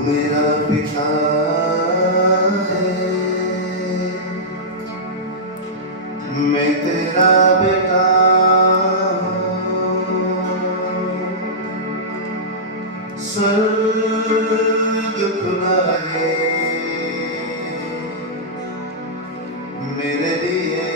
मेरा पिता है, मैं तेरा बेटा हूँ। स्वर्ग खुला है मेरे लिए।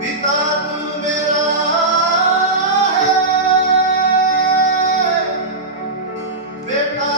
पिता तू मेरा है, बेटा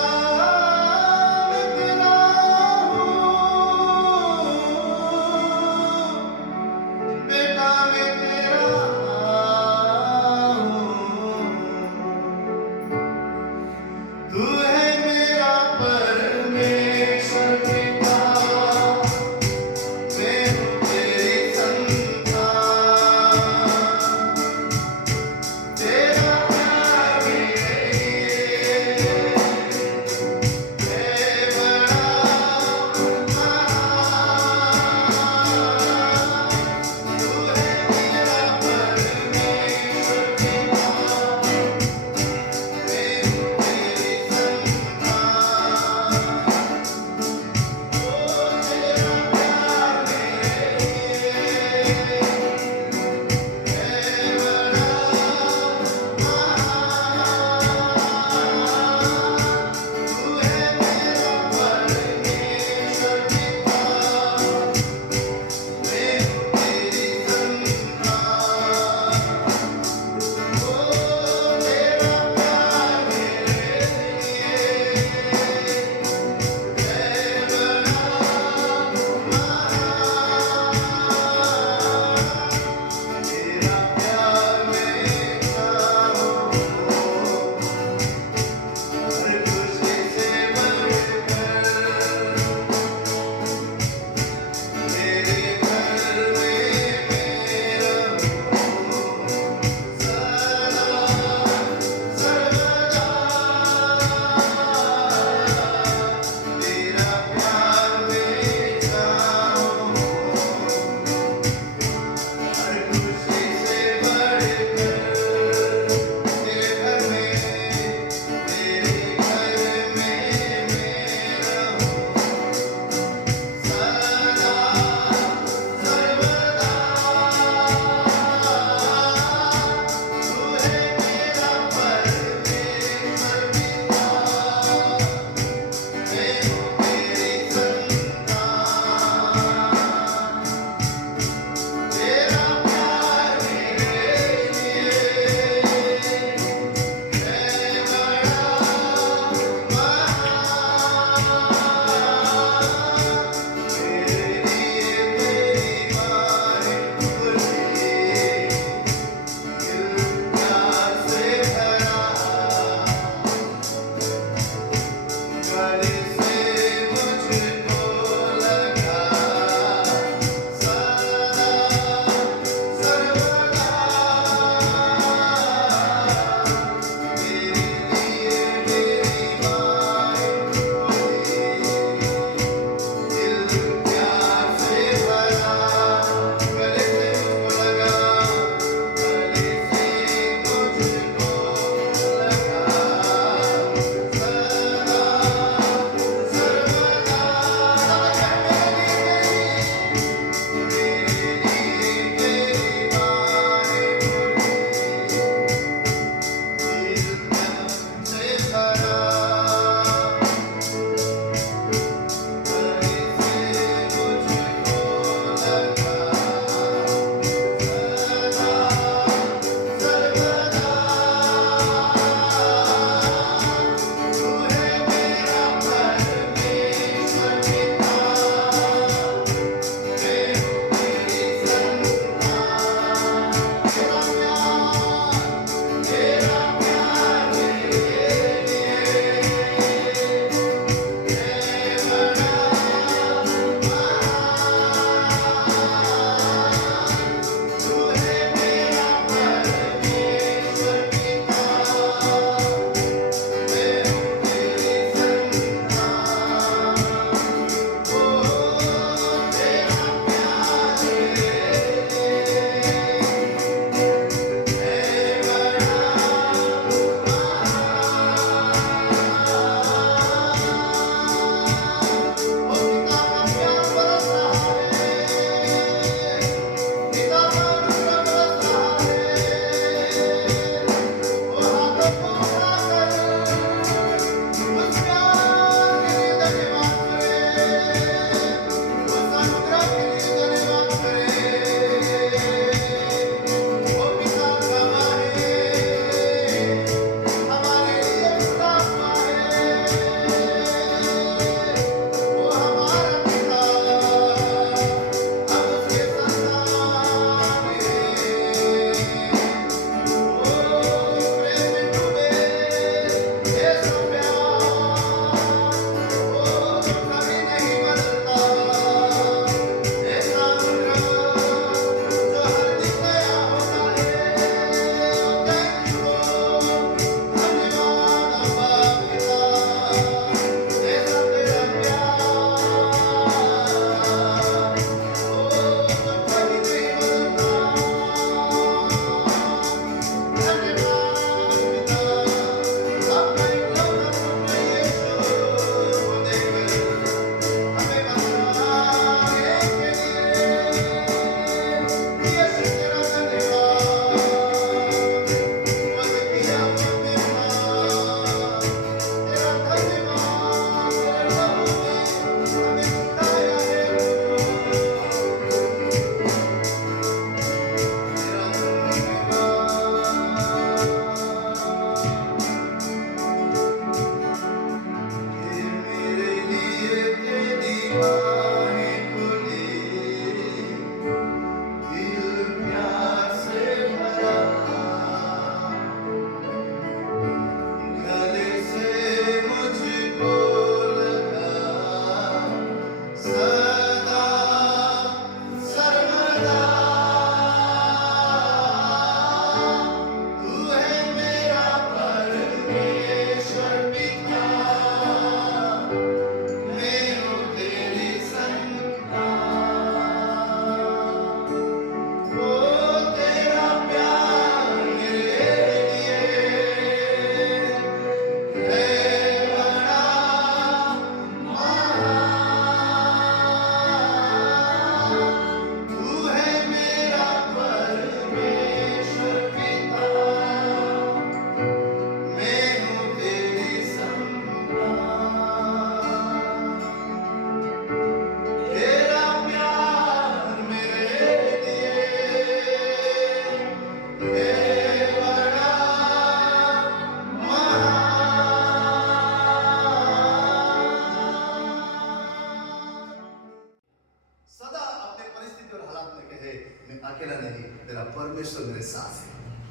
अकेला नहीं, मेरा परमेश्वर मेरे साथ है,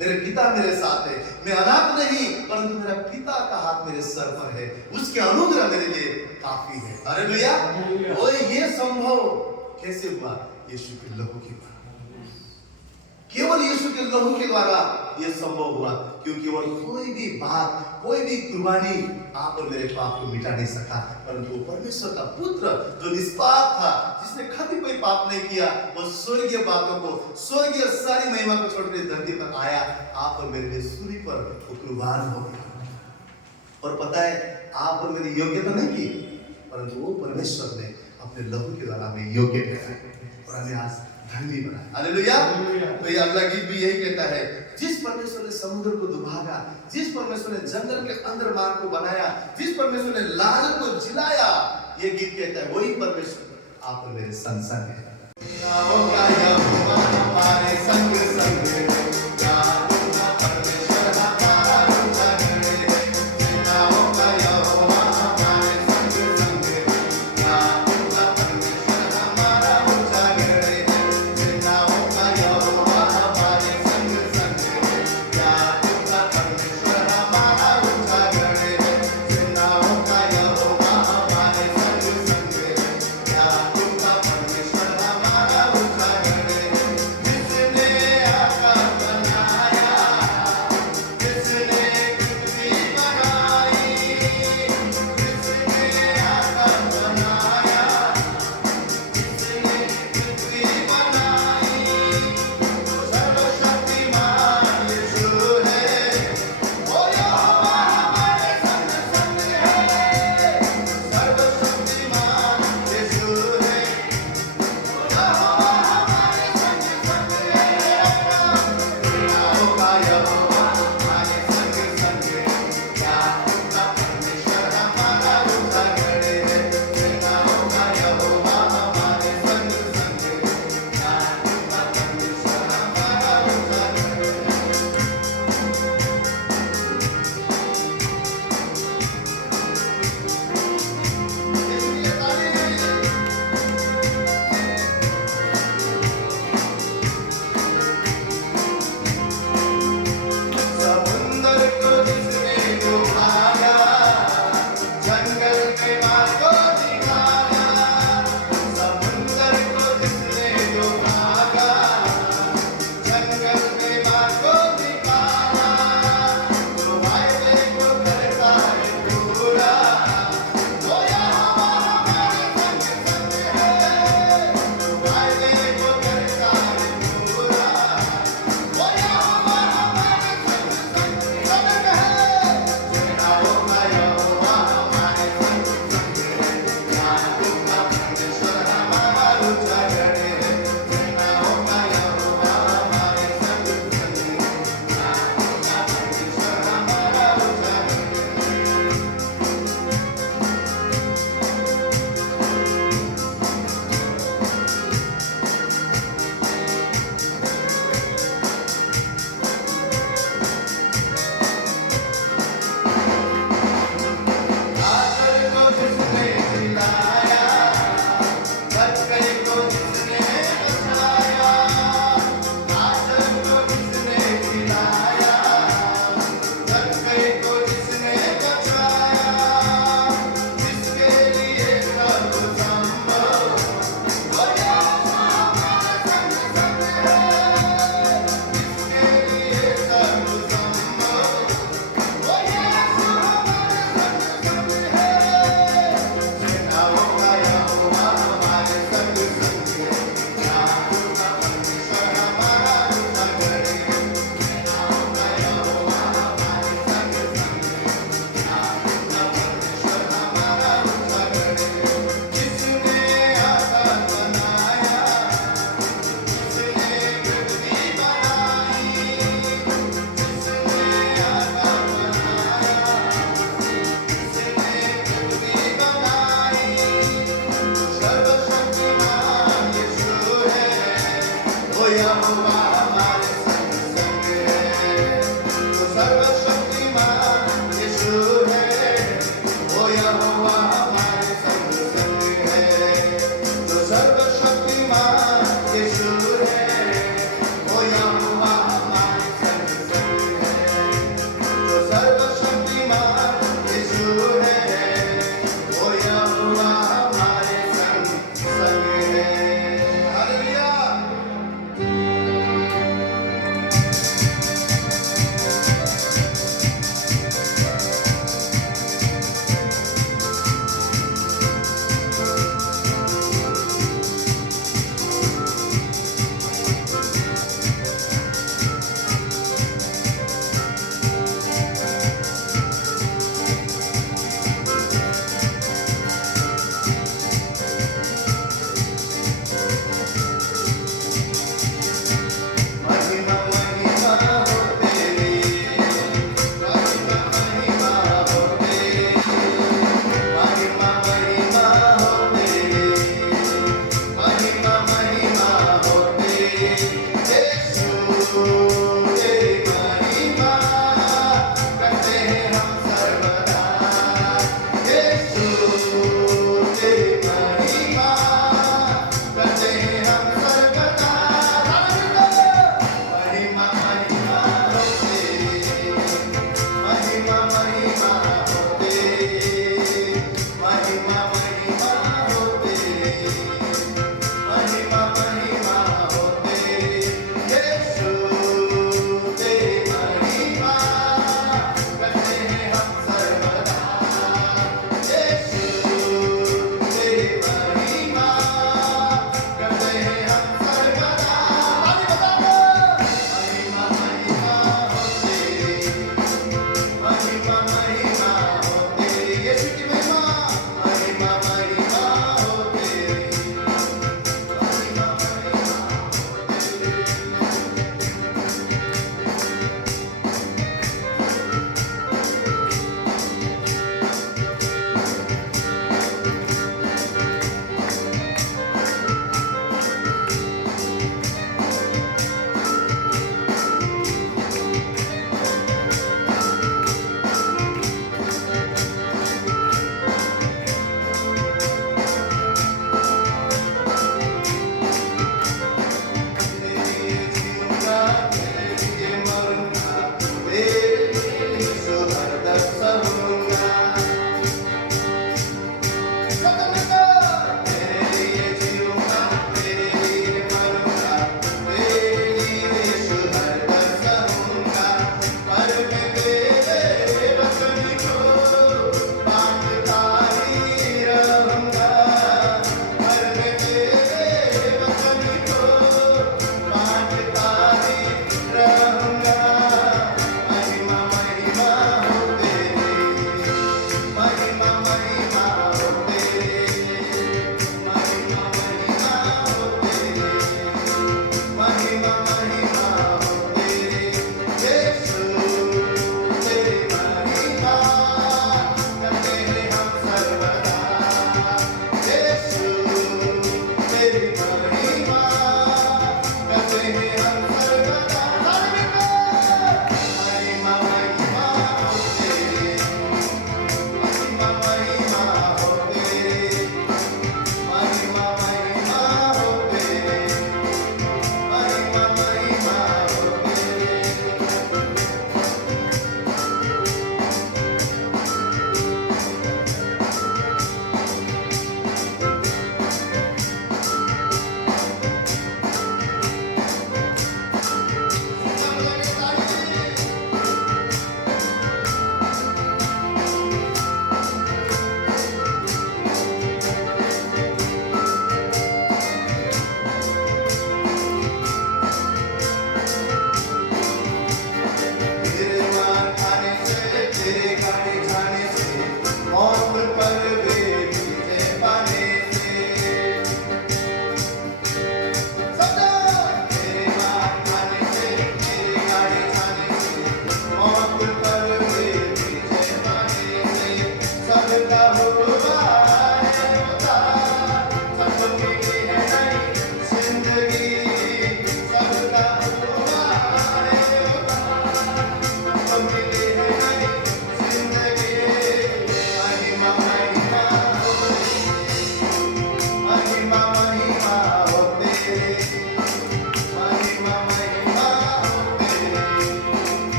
मेरे पिता मेरे साथ है, मैं अनाथ नहीं परंतु मेरा पिता का हाथ मेरे सर पर है, उसके अनुग्रह मेरे लिए काफी है। हालेलुया। और ये संभव कैसे हुआ? यीशु के लहू के द्वारा, केवल यीशु के लहू के द्वारा यह संभव हुआ, क्योंकि वह कोई भी बात, कोई भी कुर्बानी आप और मेरे पाप को मिटा नहीं सका, परंतु परमेश्वर का पुत्र जो निष्पाप था, जिसने कभी कोई पाप नहीं किया, वो स्वर्गीय बातों को, स्वर्गीय सारी महिमा को छोड़कर धरती पर आया, आप और मेरे लिए सूली पर वो कुर्बान हो गया। और पता है, आप और मेरी योग्यता नहीं की, परंतु वो परमेश्वर ने अपने लहू के द्वारा हमें योग्य ठहराया और हमें आज धर्मी बनाया। हालेलुया। तो ये अगला गीत भी यही कहता है, जिस परमेश्वर ने समुद्र को दुभागा, जिस परमेश्वर ने जंगल के अंदर मार्ग को बनाया, जिस परमेश्वर ने लाजर को जिलाया, ये गीत कहता है वही परमेश्वर आप और मेरे संग संग है। हमारे संग संग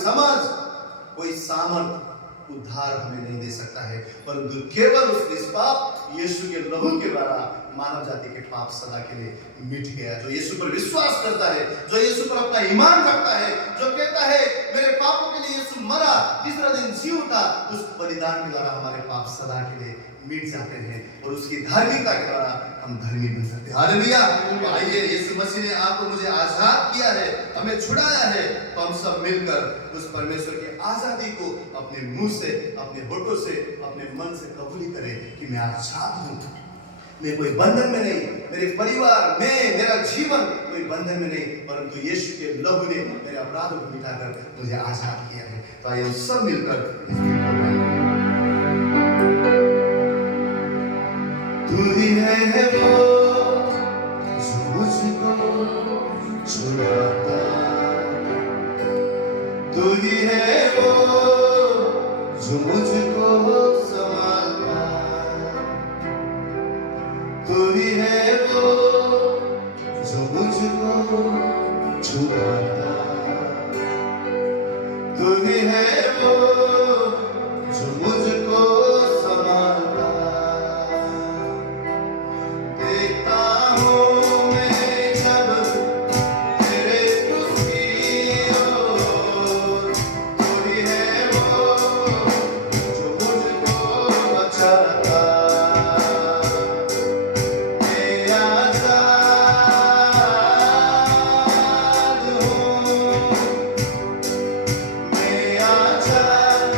समझ, कोई सामर्थ, उद्धार हमें नहीं दे सकता है, परंतु केवल उस निष्पाप यीशु के लहू के द्वारा मानव जाति के पाप सदा के लिए मिट गया। जो यीशु पर विश्वास करता है, जो यीशु पर अपना ईमान रखता है, जो कहता है मेरे पापों के लिए यीशु मरा, तीसरा दिन जी उठा, उस बलिदान के द्वारा हमारे पाप सदा के लिए मिट जाते हैं और उसकी धार्मिकता के द्वारा हम धर्मी बन सकते हैं। हालेलुया। आइए, यीशु मसीह ने आपको मुझे आजाद किया है, हमें छुड़ाया है, तो हम सब मिलकर उस परमेश्वर की आजादी को अपने मुंह से, अपने होठों से, अपने मन से कबूल करें कि मैं आजाद हूं, मैं कोई बंधन में नहीं, मेरे परिवार में, मेरा जीवन कोई बंधन में नहीं, परंतु यीशु के लहू ने मेरे अपराधों को मिटाकर मुझे आजाद किया है। तो आइए हम सब मिलकर इस गीत को गाएं। तू ही है वो जो मुझको छुड़ाता, तू ही है वो जो मुझको संभालता, तू ही है वो जो मुझको छुड़ाता, तू ही है वो जो मुझको संभालता। देखता हूँ मैं जब तेरे उसकी ओर, तू ही है वो जो मुझको बचाता। मैं आजाद हूँ, मैं आजाद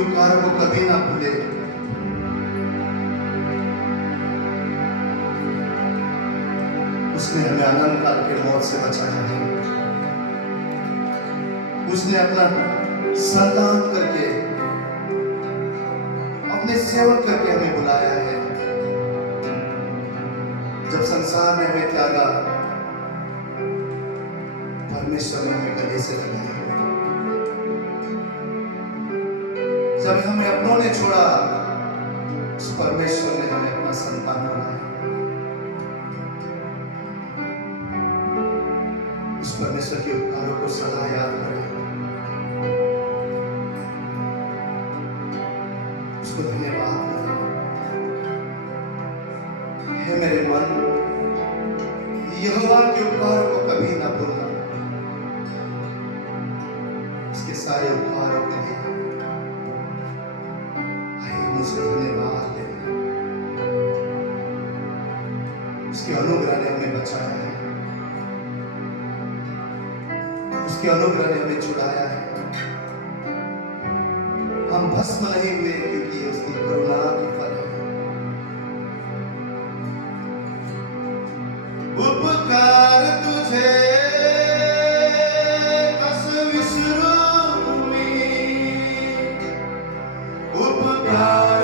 उपकारों को कभी ना भूले। उसने हमें अनंत काल के मौत से बचाया है। उसने अपना संतान करके, अपने सेवक करके हमें बुलाया है। जब संसार ने हमें त्यागा, परमेश्वर ने हमें गले से लगाया। जब हमें अपनों ने छोड़ा, उस परमेश्वर ने हमें अपना संतान बनाया। उस परमेश्वर के उपकारों को सदा याद करें, उसको धन्यवाद करें। हे मेरे मन, यहोवा के उपकारों को कभी ना भूलना। उसके सारे उपकारों के लिए उसे धन्यवाद दें। उसके अनुग्रह ने हमें बचाया है, उसके अनुग्रह ने हमें छुड़ाया है। हम भस्म नहीं हुए क्योंकि ये उसकी करुणा की फल है। उपकार तुझे कस विसरूं मैं, उपकार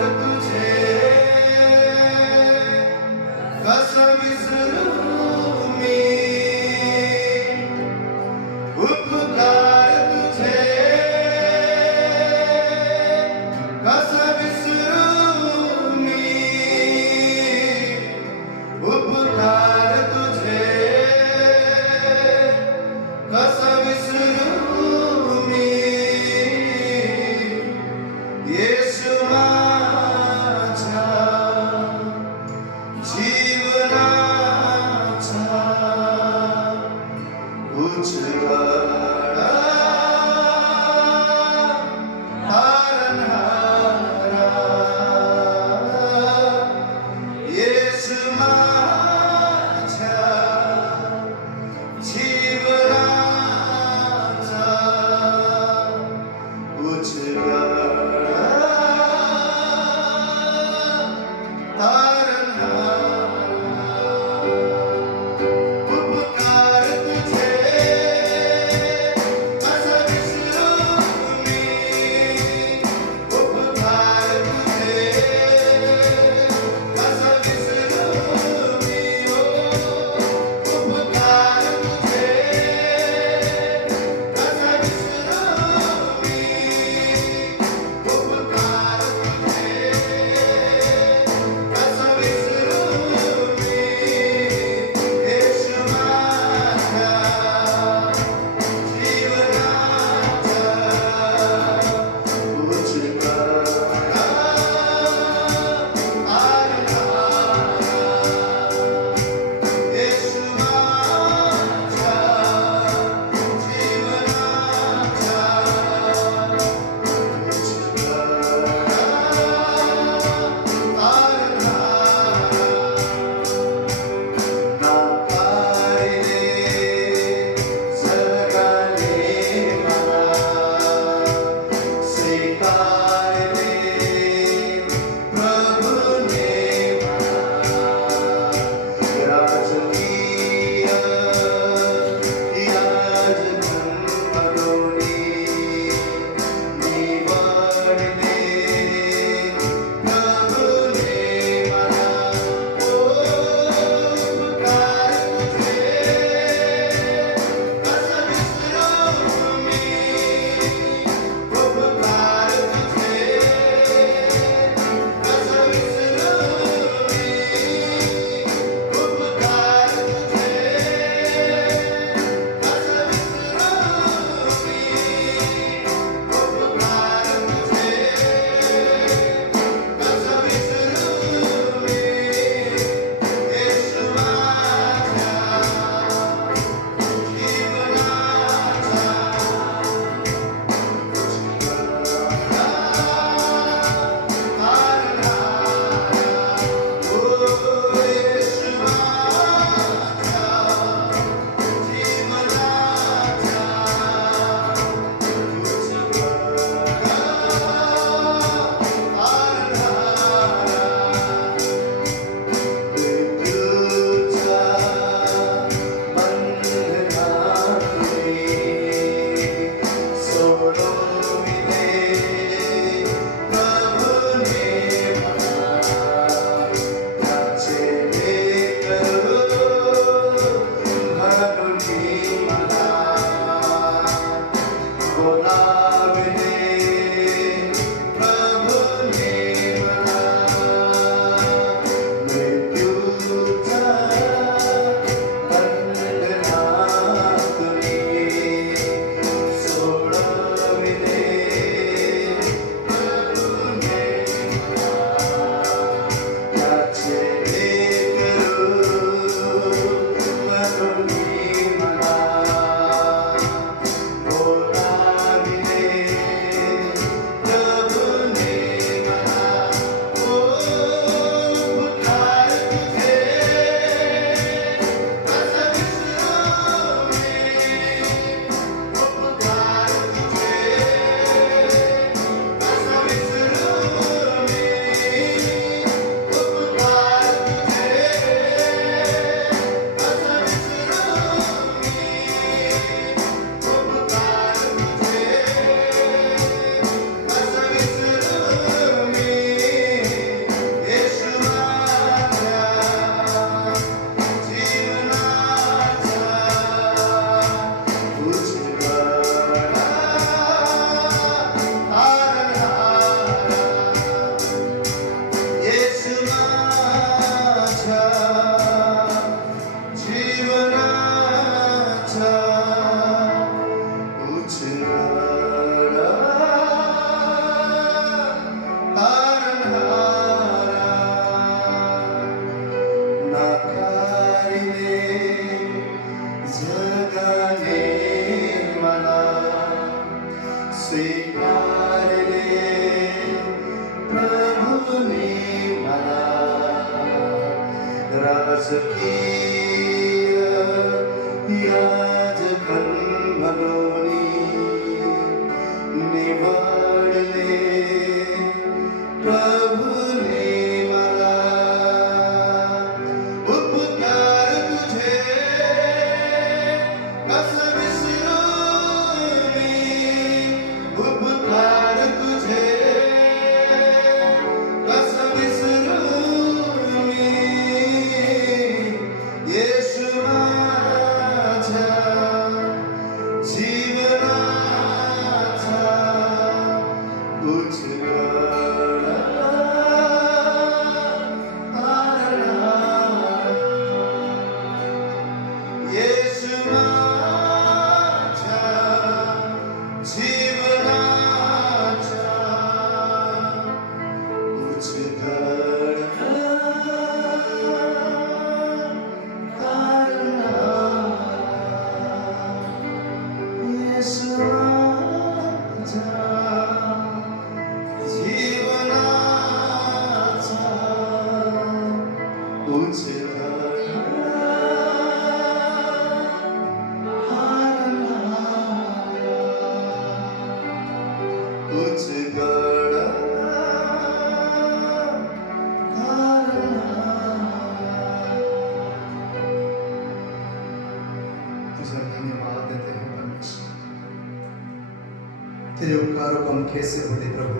तेरे उपकारों को हम कैसे भूले प्रभु।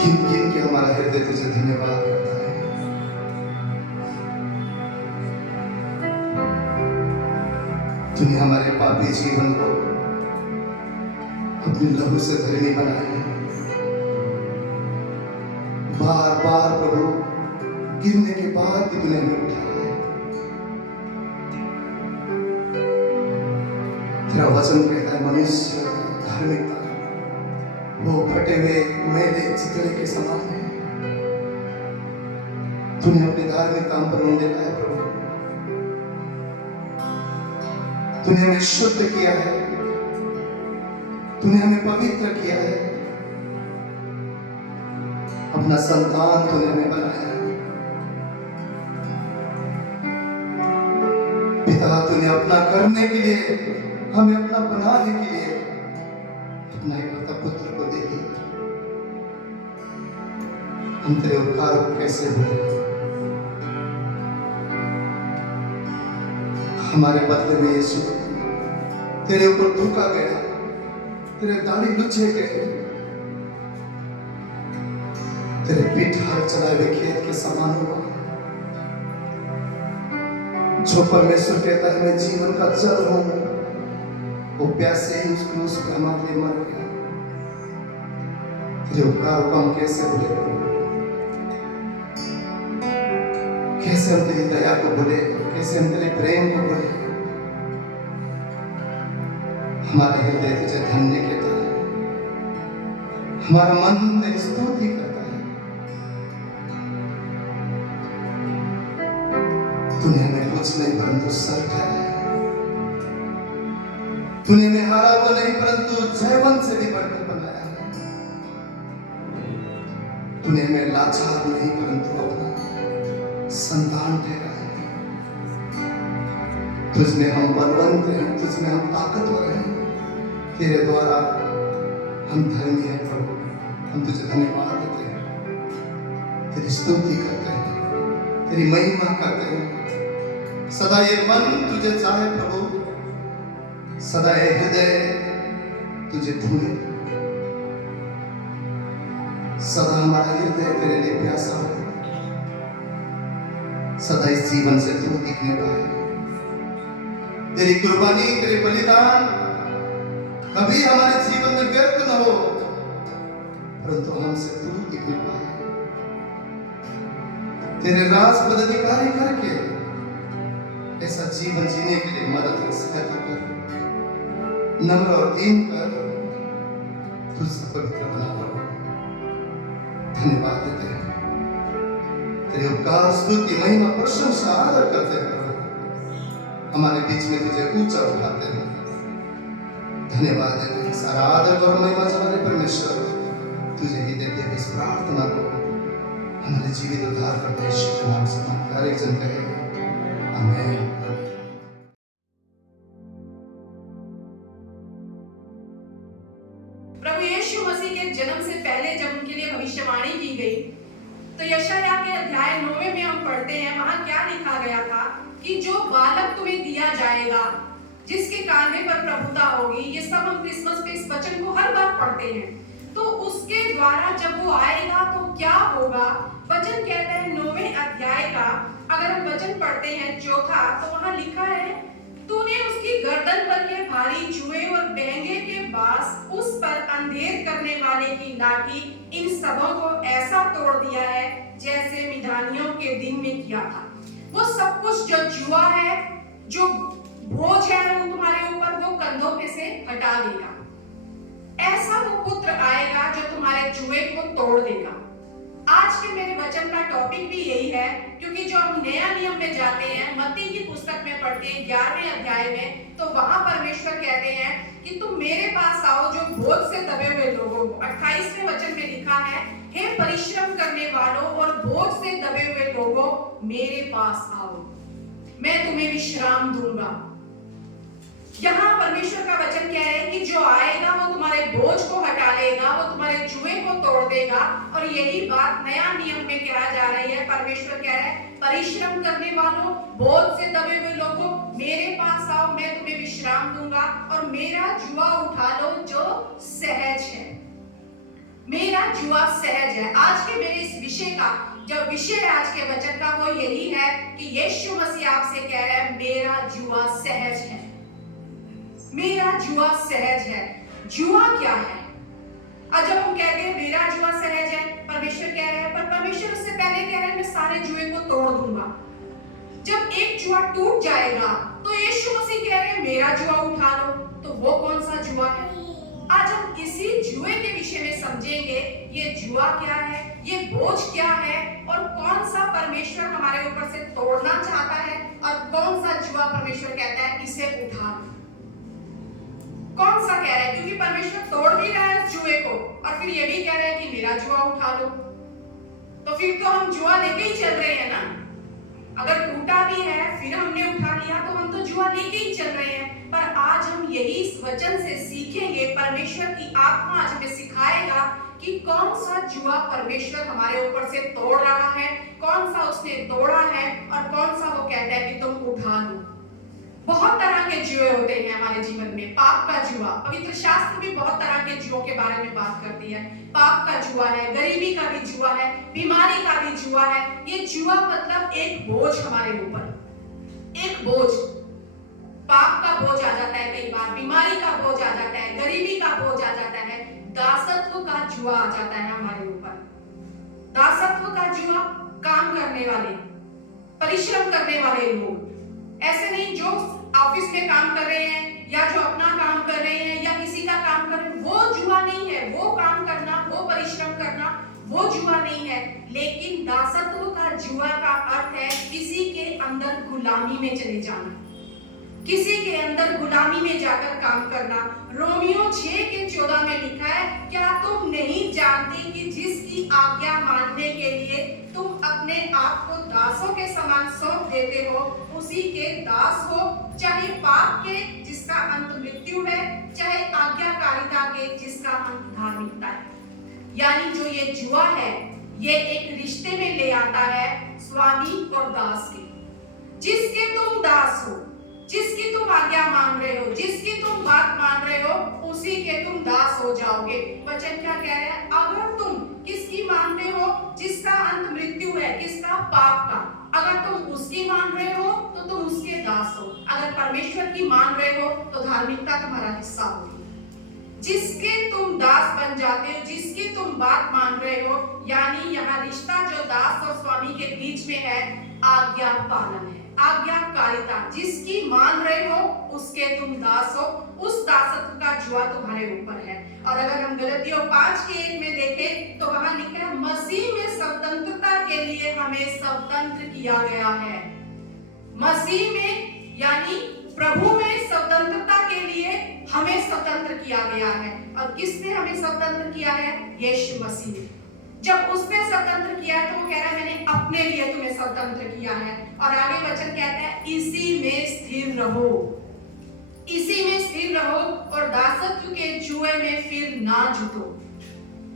गिन गिन के हमारा हृदय तुझे धन्यवाद करता है। तूने हमारे पापी जीवन को अपनी लहू से धर्मी बनाया है। बार बार प्रभु गिरने के बाद भी तूने हमें उठाया है। तेरा वचन कहता है मनुष्य धार्मिकता वो फटे हुए मैले चितड़े के समान है। तूने अपनी धार्मिकता हम पर उंडेला है प्रभु। तूने हमें शुद्ध किया है, तूने हमें पवित्र किया है, अपना संतान तूने हमें बनाया है। पिता तूने अपना करने के लिए, हमें अपना बनाने के लिए अपना एकलौता पुत्र को दे दिया। हम तेरे उपकार को कैसे भूलें। हमारे बदले में यीशु तेरे ऊपर थूका गया, तेरे दाढ़ी लुचे गए, तेरे पीठ हल चलाए हुए खेत के समान हुआ। जो परमेश्वर कहता है मैं जीवन का जल हूं, वो प्यासे ही उस क्रूस पे हमारे लिए मर गया। तेरे उपकार को हम कैसे भूले, कैसे हम तेरी दया को भूले, कैसे हम तेरे प्रेम को भूले। हमारे हृदय तुझे धन्य कहता है, हमारा मन तेरी स्तुति करता है। तूने हमें कुछ नहीं परंतु सर ठहराया, तूने हमें हारा हुआ नहीं परंतु जयवंत से भी बढ़कर बनाया है। तूने हमें लाचार नहीं परंतु अपना संतान ठहराया है। तुझमें हम बलवंत हैं, तुझमें हम ताकतवर हैं, तेरे द्वारा हम धर्मी हैं प्रभु। हम तुझे धन्यवाद देते हैं, तेरी स्तुति करते हैं, तेरी महिमा करते हैं। सदा ये मन तुझे चाहे प्रभु, सदा ये हृदय तुझे ढूंढे, सदा हमारा हृदय तेरे लिए प्यासा हो, सदा इस जीवन से तू दिखने पाए। तेरी कुर्बानी, तेरे बलिदान कभी हमारे जीवन में व्यर्थ न हो, परंतु हमसे तू दिखने पाए। तेरे राज पदाधिकारी करके ऐसा जीवन जीने के लिए मदद और सहायता कर, नम्र और दीन कर, तुझसे पवित्र बना प्रभु। धन्यवाद देते हैं, तेरे उपकार, स्तुति, महिमा, प्रशंसा, आदर करते हैं प्रभु। हमारे बीच में तुझे ऊंचा उठाते हैं, धन्यवाद देते हैं। सारा आदर और महिमा हमारे परमेश्वर तुझे ही देते हैं। इस प्रार्थना को हमारे जीवित उद्धार करते हैं यीशु के नाम से मांगते हैं, हर एक जन कहे आमीन। प्रभु यीशु मसीह के जन्म से पहले जब उनके लिए भविष्यवाणी की गई, तो यशायाह के अध्याय 9 में हम पढ़ते हैं, वहां क्या लिखा गया था कि जो बालक तुम्हें दिया जाएगा, जिसके कांधे पर प्रभुता होगी। ये सब हम क्रिसमस पे इस वचन को हर बार पढ़ते हैं। तो उसके द्वारा जब वो आएगा तो क्या होगा? वचन कहता है 9वें अध्याय का, अगर हम वचन पढ़ते हैं 4, तो वहां लिखा है, तूने उसकी गर्दन पर के भारी जुए और बेंगे के बांस, उस पर अंधेर करने वाले की लाठी, इन सबों को ऐसा तोड़ दिया है जैसे मिडानियों के दिन में किया था। वो सब कुछ जो जुआ है, जो बोझ है वो तुम्हारे ऊपर, वो कंधों पे से हटा देगा। ऐसा वो पुत्र आएगा जो तुम्हारे जुए को तोड़ देगा। आज के मेरे वचन का टॉपिक भी यही है, क्योंकि जो हम नया नियम में जाते हैं, मत्ती की पुस्तक में पढ़ते हैं 11वें अध्याय में, तो वहां परमेश्वर कहते हैं कि तुम मेरे पास आओ जो बोझ से दबे हुए लोगों को। 28वें वचन में लिखा है, हे परिश्रम करने वालों और बोझ से दबे हुए लोगों, मेरे पास आओ, मैं तुम्हें विश्राम दूंगा। यहाँ परमेश्वर का वचन कह रहा है कि जो आएगा वो तुम्हारे बोझ को हटा लेगा, वो तुम्हारे जुए को तोड़ देगा। और यही बात नया नियम में कहा जा रही है। परमेश्वर कह रहा है, परिश्रम करने वालों, बोझ से दबे हुए लोगों, मेरे पास आओ, मैं तुम्हें विश्राम दूंगा और मेरा जुआ उठा लो जो सहज है। मेरा जुआ सहज है। आज के मेरे इस विषय का जो विषय आज के वचन का वो यही है कि यीशु मसीह आपसे कह रहा है, मेरा जुआ सहज है, मेरा जुआ सहज है। जुआ क्या है? और जब हम कहते हैं मेरा जुआ सहज है, परमेश्वर कह रहा है, पर परमेश्वर उससे पहले कह रहा है, मैं सारे जुए को तोड़ दूंगा। जब एक जुआ टूट जाएगा तो यीशु मसीह कह रहे हैं, मेरा जुआ उठा लो। तो वो कौन सा जुआ है? आज हम इसी जुए के विषय में समझेंगे, ये जुआ क्या है, ये बोझ क्या है, और कौन सा परमेश्वर हमारे ऊपर से तोड़ना चाहता है, और कौन सा जुआ परमेश्वर कहता है इसे उठा लो। कौन सा कह रहा है? क्योंकि परमेश्वर तोड़ भी रहा है उस जुए को, और फिर ये भी कह रहा है कि मेरा जुआ उठा लो। तो फिर तो हम जुआ लेके ही चल रहे हैं ना। अगर टूटा भी है फिर हमने उठा लिया, तो हम तो जुआ लेके ही चल रहे हैं। पर आज हम यही इस वचन से सीखेंगे, परमेश्वर की आत्मा आज हमें सिखाएगा कि कौन सा जुआ परमेश्वर हमारे ऊपर से तोड़ रहा है, कौन सा उसने तोड़ा है, और कौन सा वो कहता है कि तुम उठा लो। बहुत तरह के जुए होते हैं हमारे जीवन में। पाप का जुआ, पवित्र शास्त्र भी बहुत तरह के जुओं के बारे में बात करती है। पाप का जुआ है, गरीबी का भी जुआ है, बीमारी का भी जुआ है। ये जुआ मतलब एक बोझ हमारे ऊपर, एक बोझ, पाप का बोझ आ जाता है, कई बार बीमारी का बोझ आ जाता है, गरीबी का बोझ आ जाता है, दासत्व का जुआ आ जाता है हमारे ऊपर। दासत्व का जुआ, काम करने वाले, परिश्रम करने वाले लोग, ऐसे नहीं जो ऑफिस में काम कर रहे हैं या जो अपना काम कर रहे हैं या किसी का काम कर रहे हैं, वो जुआ नहीं है। वो काम करना, वो परिश्रम करना, वो जुआ नहीं है। लेकिन दासत्व का जुआ का अर्थ है किसी के अंदर गुलामी में चले जाना, किसी के अंदर गुलामी में जाकर काम करना। रोमियो 6:14 में लिखा है, क्या तुम नहीं जानते कि जिसकी आज्ञा मानने के लिए तुम अपने आप को दासों के समान सौंप देते हो, उसी के दास हो, चाहे पाप के जिसका अंत मृत्यु है, चाहे आज्ञाकारिता के जिसका अंत धार्मिकता है। यानी जो ये जुआ है, ये एक रिश्ते में ले आता है स्वामी और दास के। जिसके तुम दास हो, जिसकी तुम आज्ञा मान रहे हो, जिसकी तुम बात मान रहे हो, उसी के तुम दास हो जाओगे। वचन क्या कह रहा है? अगर तुम किसकी मानते हो? जिसका अंत मृत्यु है, किसका? पाप का। अगर तुम उसकी मान रहे हो तो तुम उसके दास हो। अगर परमेश्वर की मान रहे हो तो धार्मिकता तुम्हारा हिस्सा होगी। जिसके तुम दास बन जाते हो, जिसकी तुम बात मान रहे हो, यानी यहाँ रिश्ता जो दास और स्वामी के बीच में है, आज्ञा पालन है, आज्ञाकारिता। जिसकी मान रहे हो उसके तुम दास हो, उस दासत्व का जुआ तुम्हारे ऊपर है। और अगर हम गलतियों 5:1 में देखें तो वहां लिखा है, मसीह में स्वतंत्रता के लिए हमें स्वतंत्र किया गया है। मसीह में यानी प्रभु में स्वतंत्रता के लिए हमें स्वतंत्र किया गया है। और किसने हमें स्वतंत्र किया है? यीशु मसीह ने। जब उसने स्वतंत्र किया है तो वो कह रहा है, मैंने अपने लिए तुम्हें स्वतंत्र किया है। और आगे वचन कहता है, इसी में स्थिर रहो, इसी में स्थिर रहो और दासत्व के जुए में फिर ना जुटो।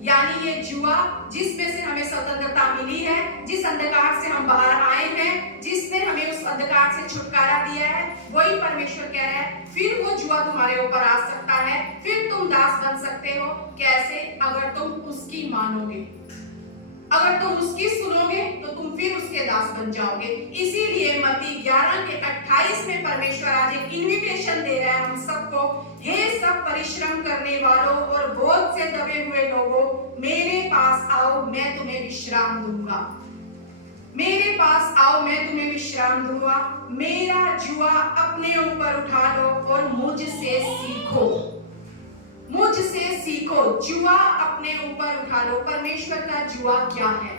यानी ये जुआ जिसमें से हमें स्वतंत्रता मिली है, जिस अंधकार से हम बाहर आए हैं, जिसने हमें उस अंधकार से छुटकारा दिया है, वही परमेश्वर कह रहा है फिर वो जुआ तुम्हारे ऊपर आ सकता है, फिर तुम दास बन सकते हो। कैसे? अगर तुम उसकी मानोगे, अगर तुम उसकी सुनोगे तो तुम फिर उसके दास बन जाओगे। इसीलिए मत्ती 11:28 में परमेश्वर आज एक इन्विटेशन दे रहा है हम सबको, हे सब परिश्रम करने वालों और बोझ से दबे हुए लोगों, मेरे पास आओ, मैं तुम्हें विश्राम दूंगा। मेरे पास आओ, मैं तुम्हें विश्राम दूंगा। मेरा जुआ अपने ऊपर उठा लो और मुझसे सीखो, मुझसे सीखो। जुआ अपने ऊपर उठा लो। परमेश्वर का जुआ क्या है?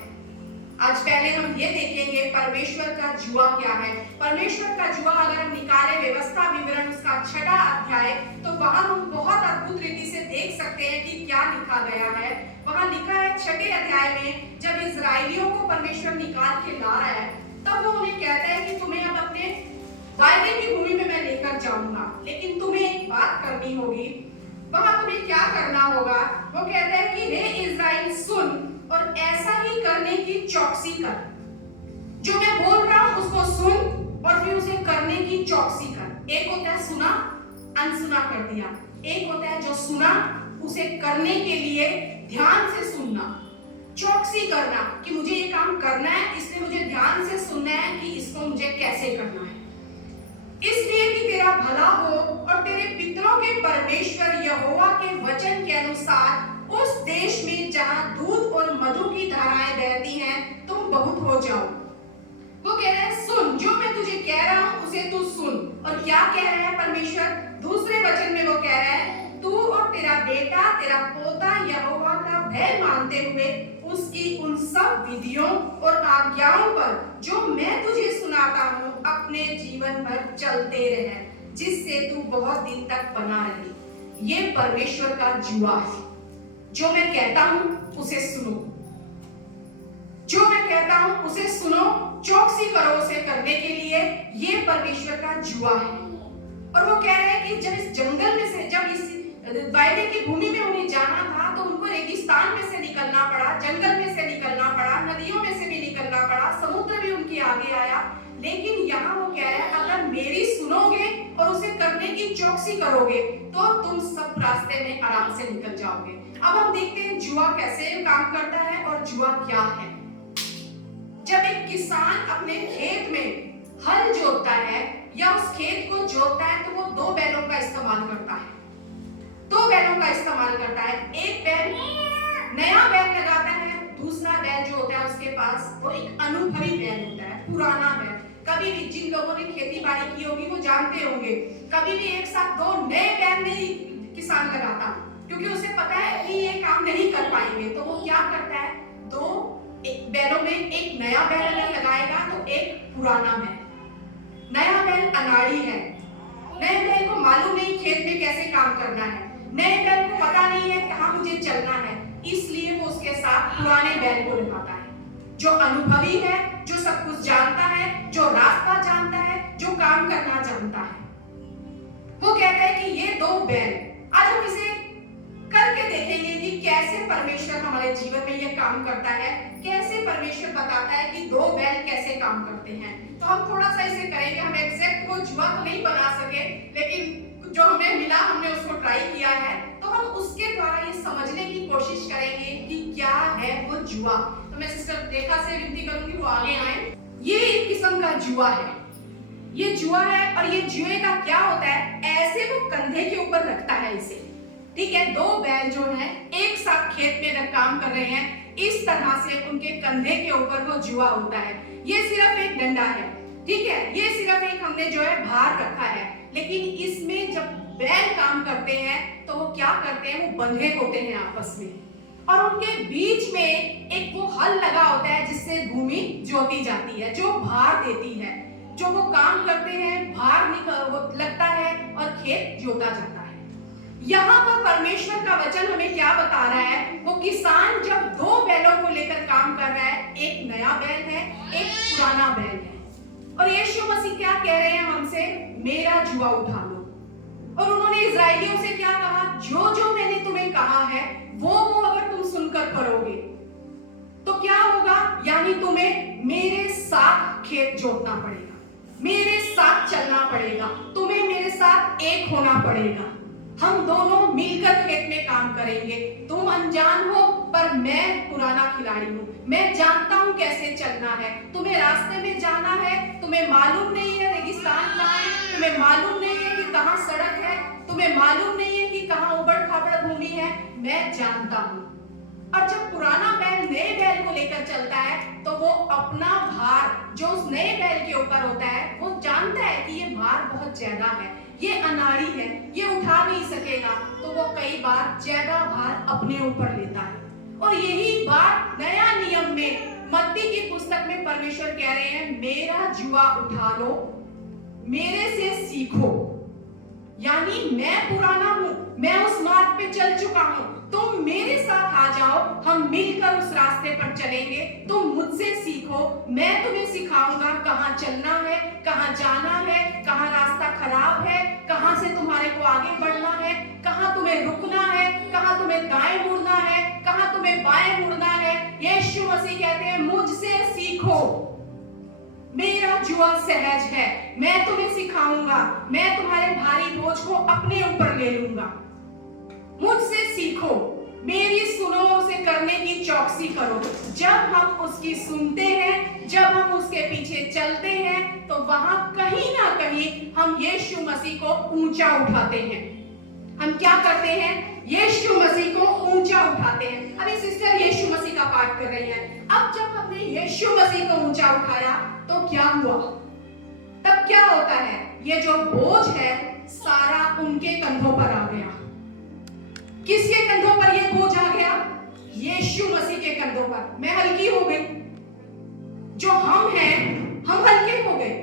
आज पहले हम ये देखेंगे परमेश्वर का जुआ क्या है। परमेश्वर का जुआ अगर हम निकाले व्यवस्था विवरण उसका 6वां अध्याय, तो वहां हम बहुत अद्भुत रीति से देख सकते हैं कि क्या लिखा गया है। वहां लिखा है 6वें अध्याय में, जब इजराइलियों को परमेश्वर निकाल के ला रहा है, तब वो उन्हें कहता है कि तुम्हें अब अपने वायदे की भूमि में मैं लेकर जाऊंगा, लेकिन तुम्हें एक बात करनी होगी। वहां तुम्हें क्या करना होगा? वो कहता है कि हे इज़राइल सुन और ऐसा ही करने की चौकसी कर। जो मैं बोल रहा हूं उसको सुन और फिर उसे करने की चौकसी कर। एक होता है सुना, अनसुना कर दिया। एक होता है जो सुना उसे करने के लिए ध्यान से सुनना, चौकसी करना कि मुझे ये काम करना है, इसलिए मुझे ध्यान से सुनना है कि इसको मुझे कैसे करना है, इसलिए कि तेरा भला हो और तेरे पितरों के परमेश्वर यहोवा के वचन के अनुसार उस देश में जहां दूध और मधु की धाराएं बहती हैं तुम बहुत हो जाओ। वो कह रहा है सुन, जो मैं तुझे कह रहा हूं उसे तू सुन। और क्या कह रहा है परमेश्वर? दूसरे वचन में वो कह रहा है तू और तेरा बेटा, तेरा पोता यहोवा का भय मानते हुए उसकी उन सब विधियों और आज्ञाओं पर जो मैं तुझे सुनाता हूं अपने जीवन भर चलते रहे, जिससे तू बहुत दिन तक बना रहे। ये परमेश्वर का जुआ है। जो मैं कहता हूं उसे सुनो, जो मैं कहता हूं उसे सुनो, चौकसी करो उसे करने के लिए। ये परमेश्वर का जुआ है। और वो कह रहे हैं कि जब इस जंगल में से, जब इस वायदे की भूमि में उन्हें जाना था तो उनको रेगिस्तान में से निकलना पड़ा, जंगल में से निकलना पड़ा, नदियों में से भी निकलना पड़ा, समुद्र भी उनके आगे आया। लेकिन यहाँ वो कह रहा है अगर मेरी सुनोगे और उसे करने की चौकसी करोगे तो तुम सब रास्ते में आराम से निकल जाओगे। अब हम देखते हैं जुआ कैसे काम करता है और जुआ क्या है। जब एक किसान अपने खेत में हल जोतता है या उस खेत को जोतता है तो वो दो बैलों का इस्तेमाल करता है। दो बैलों का इस्तेमाल करता है। एक बैल नया बैल लगाता है, दूसरा बैल जो होता है उसके पास वो एक अनुभवी बैल होता है, पुराना बैल। कभी भी जिन लोगों ने खेती बाड़ी की होगी वो जानते होंगे, कभी भी एक साथ दो नए बैल नहीं किसान लगाता, क्योंकि उसे पता है कि ये काम नहीं कर पाएंगे। तो वो क्या करता है, दो बैलों में एक नया बैल अगर लगाएगा तो एक पुराना बैल। नया बैल अनाड़ी है, नए बैल को मालूम नहीं खेत में कैसे काम करना है, नए बैल को पता नहीं है कहाँ मुझे चलना है, इसलिए वो उसके साथ पुराने बैल को लगाता है। जो अनुभवी है, जो सब कुछ जानता है, जो रास्ता जानता है, जो काम करना जानता है, वो कहता है कि ये दो बैल, आज हम इसे करके देखेंगे कि कैसे परमेश्वर हमारे जीवन में ये काम करता है, कैसे परमेश्वर बताता है कि दो बैल कैसे काम करते हैं। तो हम थोड़ा सा इसे करेंगे। हम एग्जैक्ट वो जुआ तो नहीं बना सके, लेकिन जो हमें मिला हमने उसको ट्राई किया है, तो हम उसके द्वारा ये समझने की कोशिश करेंगे कि क्या है वो जुआ। तो मैं सिस्टर रेखा से विनती करूंगी वो आगे आए। ये एक किस्म का जुआ है, ये जुआ है। और ये जुए का क्या होता है, ऐसे वो कंधे के ऊपर रखता है इसे, ठीक है। दो बैल जो है एक साथ खेत में अगर काम कर रहे हैं, इस तरह से उनके कंधे के ऊपर वो जुआ होता है। ये सिर्फ एक डंडा है, ठीक है, ये सिर्फ एक हमने जो है भार रखा है, लेकिन इसमें जब बैल काम करते हैं तो वो क्या करते हैं, वो बंधे होते हैं आपस में, और उनके बीच में एक वो हल लगा होता है जिससे भूमि जोती जाती है, जो भार देती है। जो वो काम करते हैं, भार लगता है और खेत जोता जाता है। यहाँ पर परमेश्वर का वचन हमें क्या बता रहा है, वो किसान जब दो बैलों को लेकर काम कर रहा है, एक नया बैल है, एक पुराना बैल है, और यीशु मसीह क्या कह रहे हैं हमसे, मेरा जुआ उठा लो। और उन्होंने इस्राएलियों से क्या कहा, जो जो मैंने तुम्हें कहा है वो अगर तुम सुनकर करोगे तो क्या होगा, यानी तुम्हें मेरे साथ खेत जोतना पड़ेगा, मेरे साथ चलना पड़ेगा, तुम्हें मेरे साथ एक होना पड़ेगा। हम दोनों मिलकर खेत में काम करेंगे। तुम अनजान हो पर मैं पुराना खिलाड़ी हूँ, मैं जानता हूँ कैसे चलना है। तुम्हें रास्ते में जाना है, तुम्हें मालूम नहीं है रेगिस्तान कहाँ है, तुम्हें मालूम नहीं है कि कहाँ सड़क है, तुम्हें मालूम नहीं है कि कहाँ उबड़ खाबड़ भूमि है, मैं जानता हूँ। और जब पुराना बैल नए बैल को लेकर चलता है तो वो अपना भार जो उस नए बैल के ऊपर होता है, वो जानता है कि ये भार बहुत ज्यादा है, ये अनाड़ी है, ये उठा नहीं सकेगा, तो वो कई बार ज्यादा भार अपने ऊपर लेता है। और यही बात नया नियम में मत्ती की पुस्तक में परमेश्वर कह रहे हैं, मेरा जुआ उठा लो, मेरे से सीखो। यानी मैं पुराना हूं, मैं उस मार्ग पे चल चुका हूं, तुम मेरे साथ आ जाओ, हम मिलकर उस रास्ते पर चलेंगे। तुम मुझसे सीखो, मैं तुम्हें सिखाऊंगा कहाँ चलना है, कहाँ जाना है, कहाँ रास्ता खराब है, कहाँ से तुम्हारे को आगे बढ़ना है, कहाँ तुम्हें रुकना है, कहाँ तुम्हें दाएं मुड़ना है, कहाँ तुम्हें बाएं मुड़ना है। यीशु मसीह कहते हैं, मुझसे सीखो, मेरा जुआ सहज है, मैं तुम्हें सिखाऊंगा, मैं तुम्हारे भारी बोझ को अपने ऊपर ले लूंगा। मुझसे सीखो, मेरी सुनो, उसे करने की चौकसी करो। जब हम उसकी सुनते हैं, जब हम उसके पीछे चलते हैं, तो वहां कहीं ना कहीं हम यीशु मसीह को ऊंचा उठाते हैं। हम क्या करते हैं, यीशु मसीह को ऊंचा उठाते हैं। अभी सिस्टर यीशु मसीह का पाठ कर रही है। अब जब हमने यीशु मसीह को ऊंचा उठाया तो क्या हुआ, तब क्या होता है, ये जो बोझ है सारा उनके कंधों पर आ गया। किसके कंधों पर ये बोझ आ गया, यीशु मसीह के कंधों पर। मैं हल्की हो गई, जो हम हैं हम हल्के हो गए।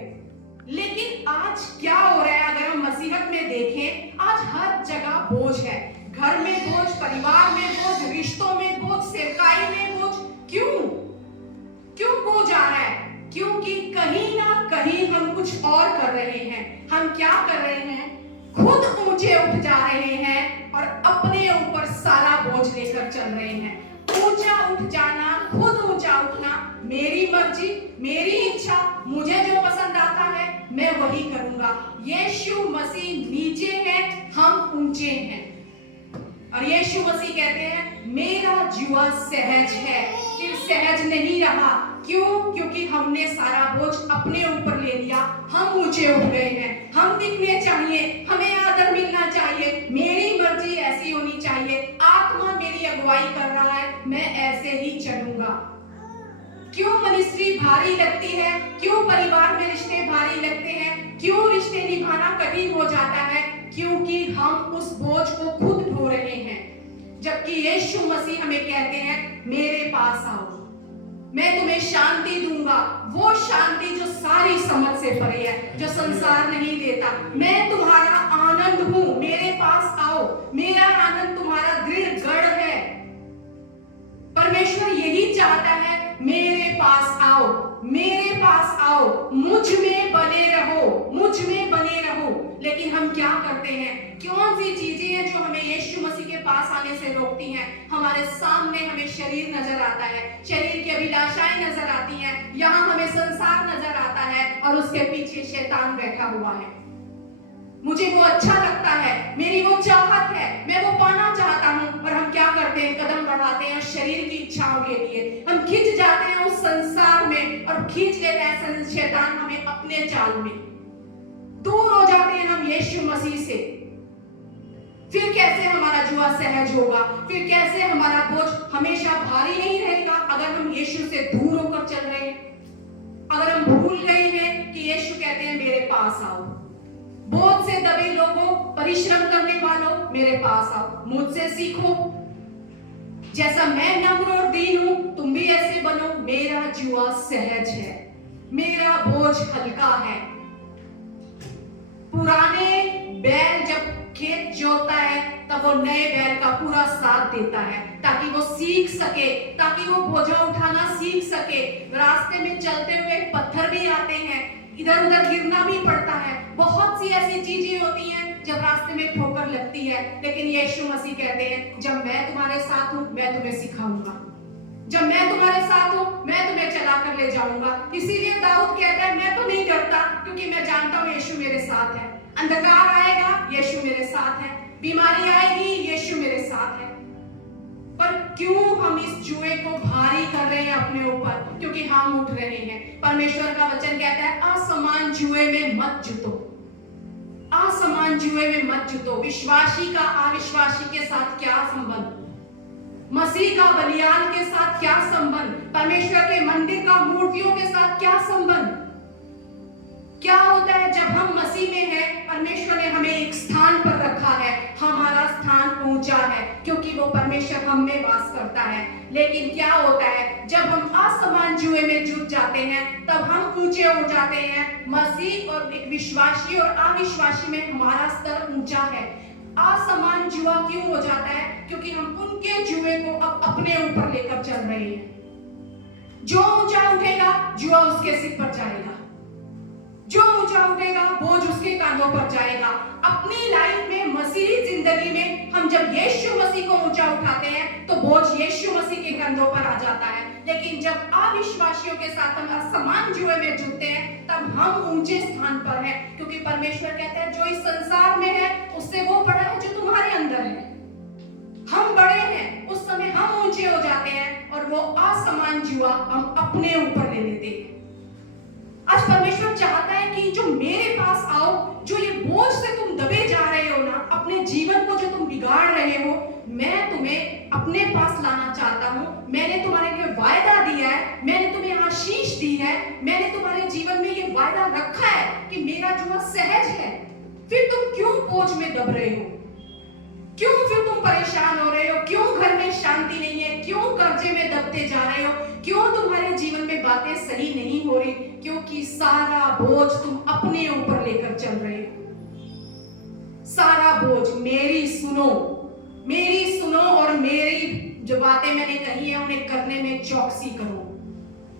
लेकिन आज क्या हो रहा है, अगर हम मसीहत में देखें, आज हर जगह बोझ है। घर में बोझ, परिवार में बोझ, रिश्तों में बोझ, सेवकाई में बोझ। क्यों बोझ आ रहा है, क्योंकि कहीं ना कहीं हम कुछ और कर रहे हैं। हम क्या कर रहे हैं, खुद ऊंचे उठ जा रहे हैं और अपने ऊपर सारा बोझ लेकर चल रहे हैं। ऊंचा उठ जाना, खुद ऊंचा उठना, मेरी मर्जी, मेरी इच्छा, मुझे जो पसंद आता है मैं वही करूंगा। यीशु मसीह नीचे है, हम ऊंचे हैं। और यीशु मसीह कहते हैं, मेरा जुआ सहज है। फिर सहज नहीं रहा, क्यों? क्योंकि हमने सारा बोझ अपने ऊपर ले लिया, हम ऊंचे उठ गए हैं, हम दिखने चाहिए, हमें आदर मिलना चाहिए, मेरी मर्जी ऐसी होनी चाहिए, आत्मा मेरी अगुवाई कर रहा है, मैं ऐसे ही चलूंगा। क्यों मिनिस्ट्री भारी लगती है? क्यों परिवार में रिश्ते भारी लगते हैं? क्यों रिश्ते निभाना कठिन हो जाता है? क्योंकि हम उस बोझ को खुद ढो रहे हैं, जबकि यीशु मसीह हमें कहते हैं मेरे पास आओ, मैं तुम्हें शांति दूंगा, वो शांति जो सारी समझ से परे है, जो संसार नहीं देता। मैं तुम्हारा आनंद हूं, मेरे पास आओ, मेरा आनंद तुम्हारा दृढ़ गढ़ है। परमेश्वर यही चाहता है, मेरे पास आओ, मेरे पास आओ, मुझ में बने रहो, मुझ में बने रहो। लेकिन हम क्या करते हैं? कौन सी चीजें हैं जो हमें यीशु मसीह के पास आने से रोकती हैं? हमारे सामने हमें शरीर नजर आता है, शरीर की अभिलाषाएं नजर आती हैं, यहाँ हमें संसार नजर आता है और उसके पीछे शैतान बैठा हुआ है। मुझे वो अच्छा लगता है, मेरी वो चाहत है, मैं वो पाना चाहता हूँ, और हम क्या करते हैं? कदम बढ़ाते हैं शरीर की इच्छाओं के लिए, हम खिंच जाते हैं उस संसार में और खींच लेता है शैतान हमें अपने जाल में। दूर हो जाते हैं हम यीशु मसीह से। फिर कैसे हमारा जुआ सहज होगा? फिर कैसे हमारा बोझ हमेशा भारी नहीं रहेगा अगर हम यीशु से दूर होकर चल रहे हैं? अगर हम भूल गए हैं कि यीशु कहते हैं मेरे पास आओ, बोझ से दबे लोगों, परिश्रम करने वालों, मेरे पास आओ, मुझसे सीखो, जैसा मैं नम्र और दीन हूं तुम भी ऐसे बनो, मेरा जुआ सहज है, मेरा बोझ हल्का है। पुराने बैल जब खेत जोतता है तब वो नए बैल का पूरा साथ देता है ताकि वो सीख सके, ताकि वो बोझा उठाना सीख सके। रास्ते में चलते हुए पत्थर भी आते हैं, इधर उधर गिरना भी पड़ता है, बहुत सी ऐसी चीजें होती हैं जब रास्ते में ठोकर लगती है। लेकिन यीशु मसीह कहते हैं जब मैं तुम्हारे साथ हूं मैं तुम्हें सिखाऊंगा, जब मैं तुम्हारे साथ हूं मैं तुम्हें चला कर ले जाऊंगा। इसीलिए दाऊद कहता है मैं तो नहीं डरता क्योंकि मैं जानता हूं यीशु मेरे साथ है। अंधकार आएगा, यीशु मेरे साथ है, बीमारी आएगी, यीशु मेरे साथ है। पर क्यों हम इस जुए को भारी कर रहे हैं अपने ऊपर? क्योंकि हम उठ रहे हैं। परमेश्वर का वचन कहता है असमान जुए में मत जुटो, असमान जुए में मत जुटो। विश्वासी का अविश्वासी के साथ क्या संबंध? मसीह का बलिदान के साथ क्या संबंध? परमेश्वर के मंदिर का मूर्तियों के साथ क्या संबंध? क्या होता है जब हम मसीह में हैं? परमेश्वर ने हमें एक स्थान पर रखा है, हमारा स्थान ऊंचा है क्योंकि वो परमेश्वर हम में वास करता है। लेकिन क्या होता है जब हम असमान जुए में जुट जाते हैं तब हम ऊंचे हो जाते हैं। मसीह और एक विश्वासी और अविश्वासी में हमारा स्तर ऊंचा है। असमान जुआ क्यों हो जाता है? क्योंकि हम उनके जुए को अब अपने ऊपर लेकर चल रहे हैं। जो ऊंचा उठेगा जुआ उसके सिर पर जाएगा, जो ऊंचा उठेगा बोझ उसके कांधों पर जाएगा। अपनी लाइफ में मसीही जिंदगी में हम जब यीशु मसीह को ऊंचा उठाते हैं तो बोझ यीशु मसीह के कंधों पर आ जाता है। लेकिन जब अविश्वासियों के साथ हम असमान जुए में जुटते हैं तब हम ऊंचे स्थान पर हैं, क्योंकि परमेश्वर कहता है जो इस संसार में है उससे वो बड़ा है जो तुम्हारे अंदर है। हम बड़े हैं, उस समय हम ऊंचे हो जाते हैं और वो असमान जुआ हम अपने ऊपर ले लेते हैं। आज परमेश्वर चाहता है कि जो मेरे पास आओ, जो ये बोझ से तुम दबे जा रहे हो ना, अपने जीवन को जो तुम बिगाड़ रहे हो, मैं तुम्हें अपने पास लाना चाहता हूं। मैंने तुम्हारे लिए वायदा दिया है, मैंने तुम्हें आशीष दी है, मैंने तुम्हारे जीवन में ये वायदा रखा है कि मेरा जुआ सहज है। फिर तुम क्यों बोझ में दब रहे हो? क्यों फिर तुम परेशान हो रहे हो? क्यों घर में शांति नहीं है? क्यों कर्जे में दबते जा रहे हो? क्यों तुम्हारे जीवन में बातें सही नहीं हो रही? क्योंकि सारा बोझ तुम अपने ऊपर लेकर चल रहे हो। सारा बोझ मेरी सुनो और मेरी जो बातें मैंने कही है उन्हें करने में चौकसी करो।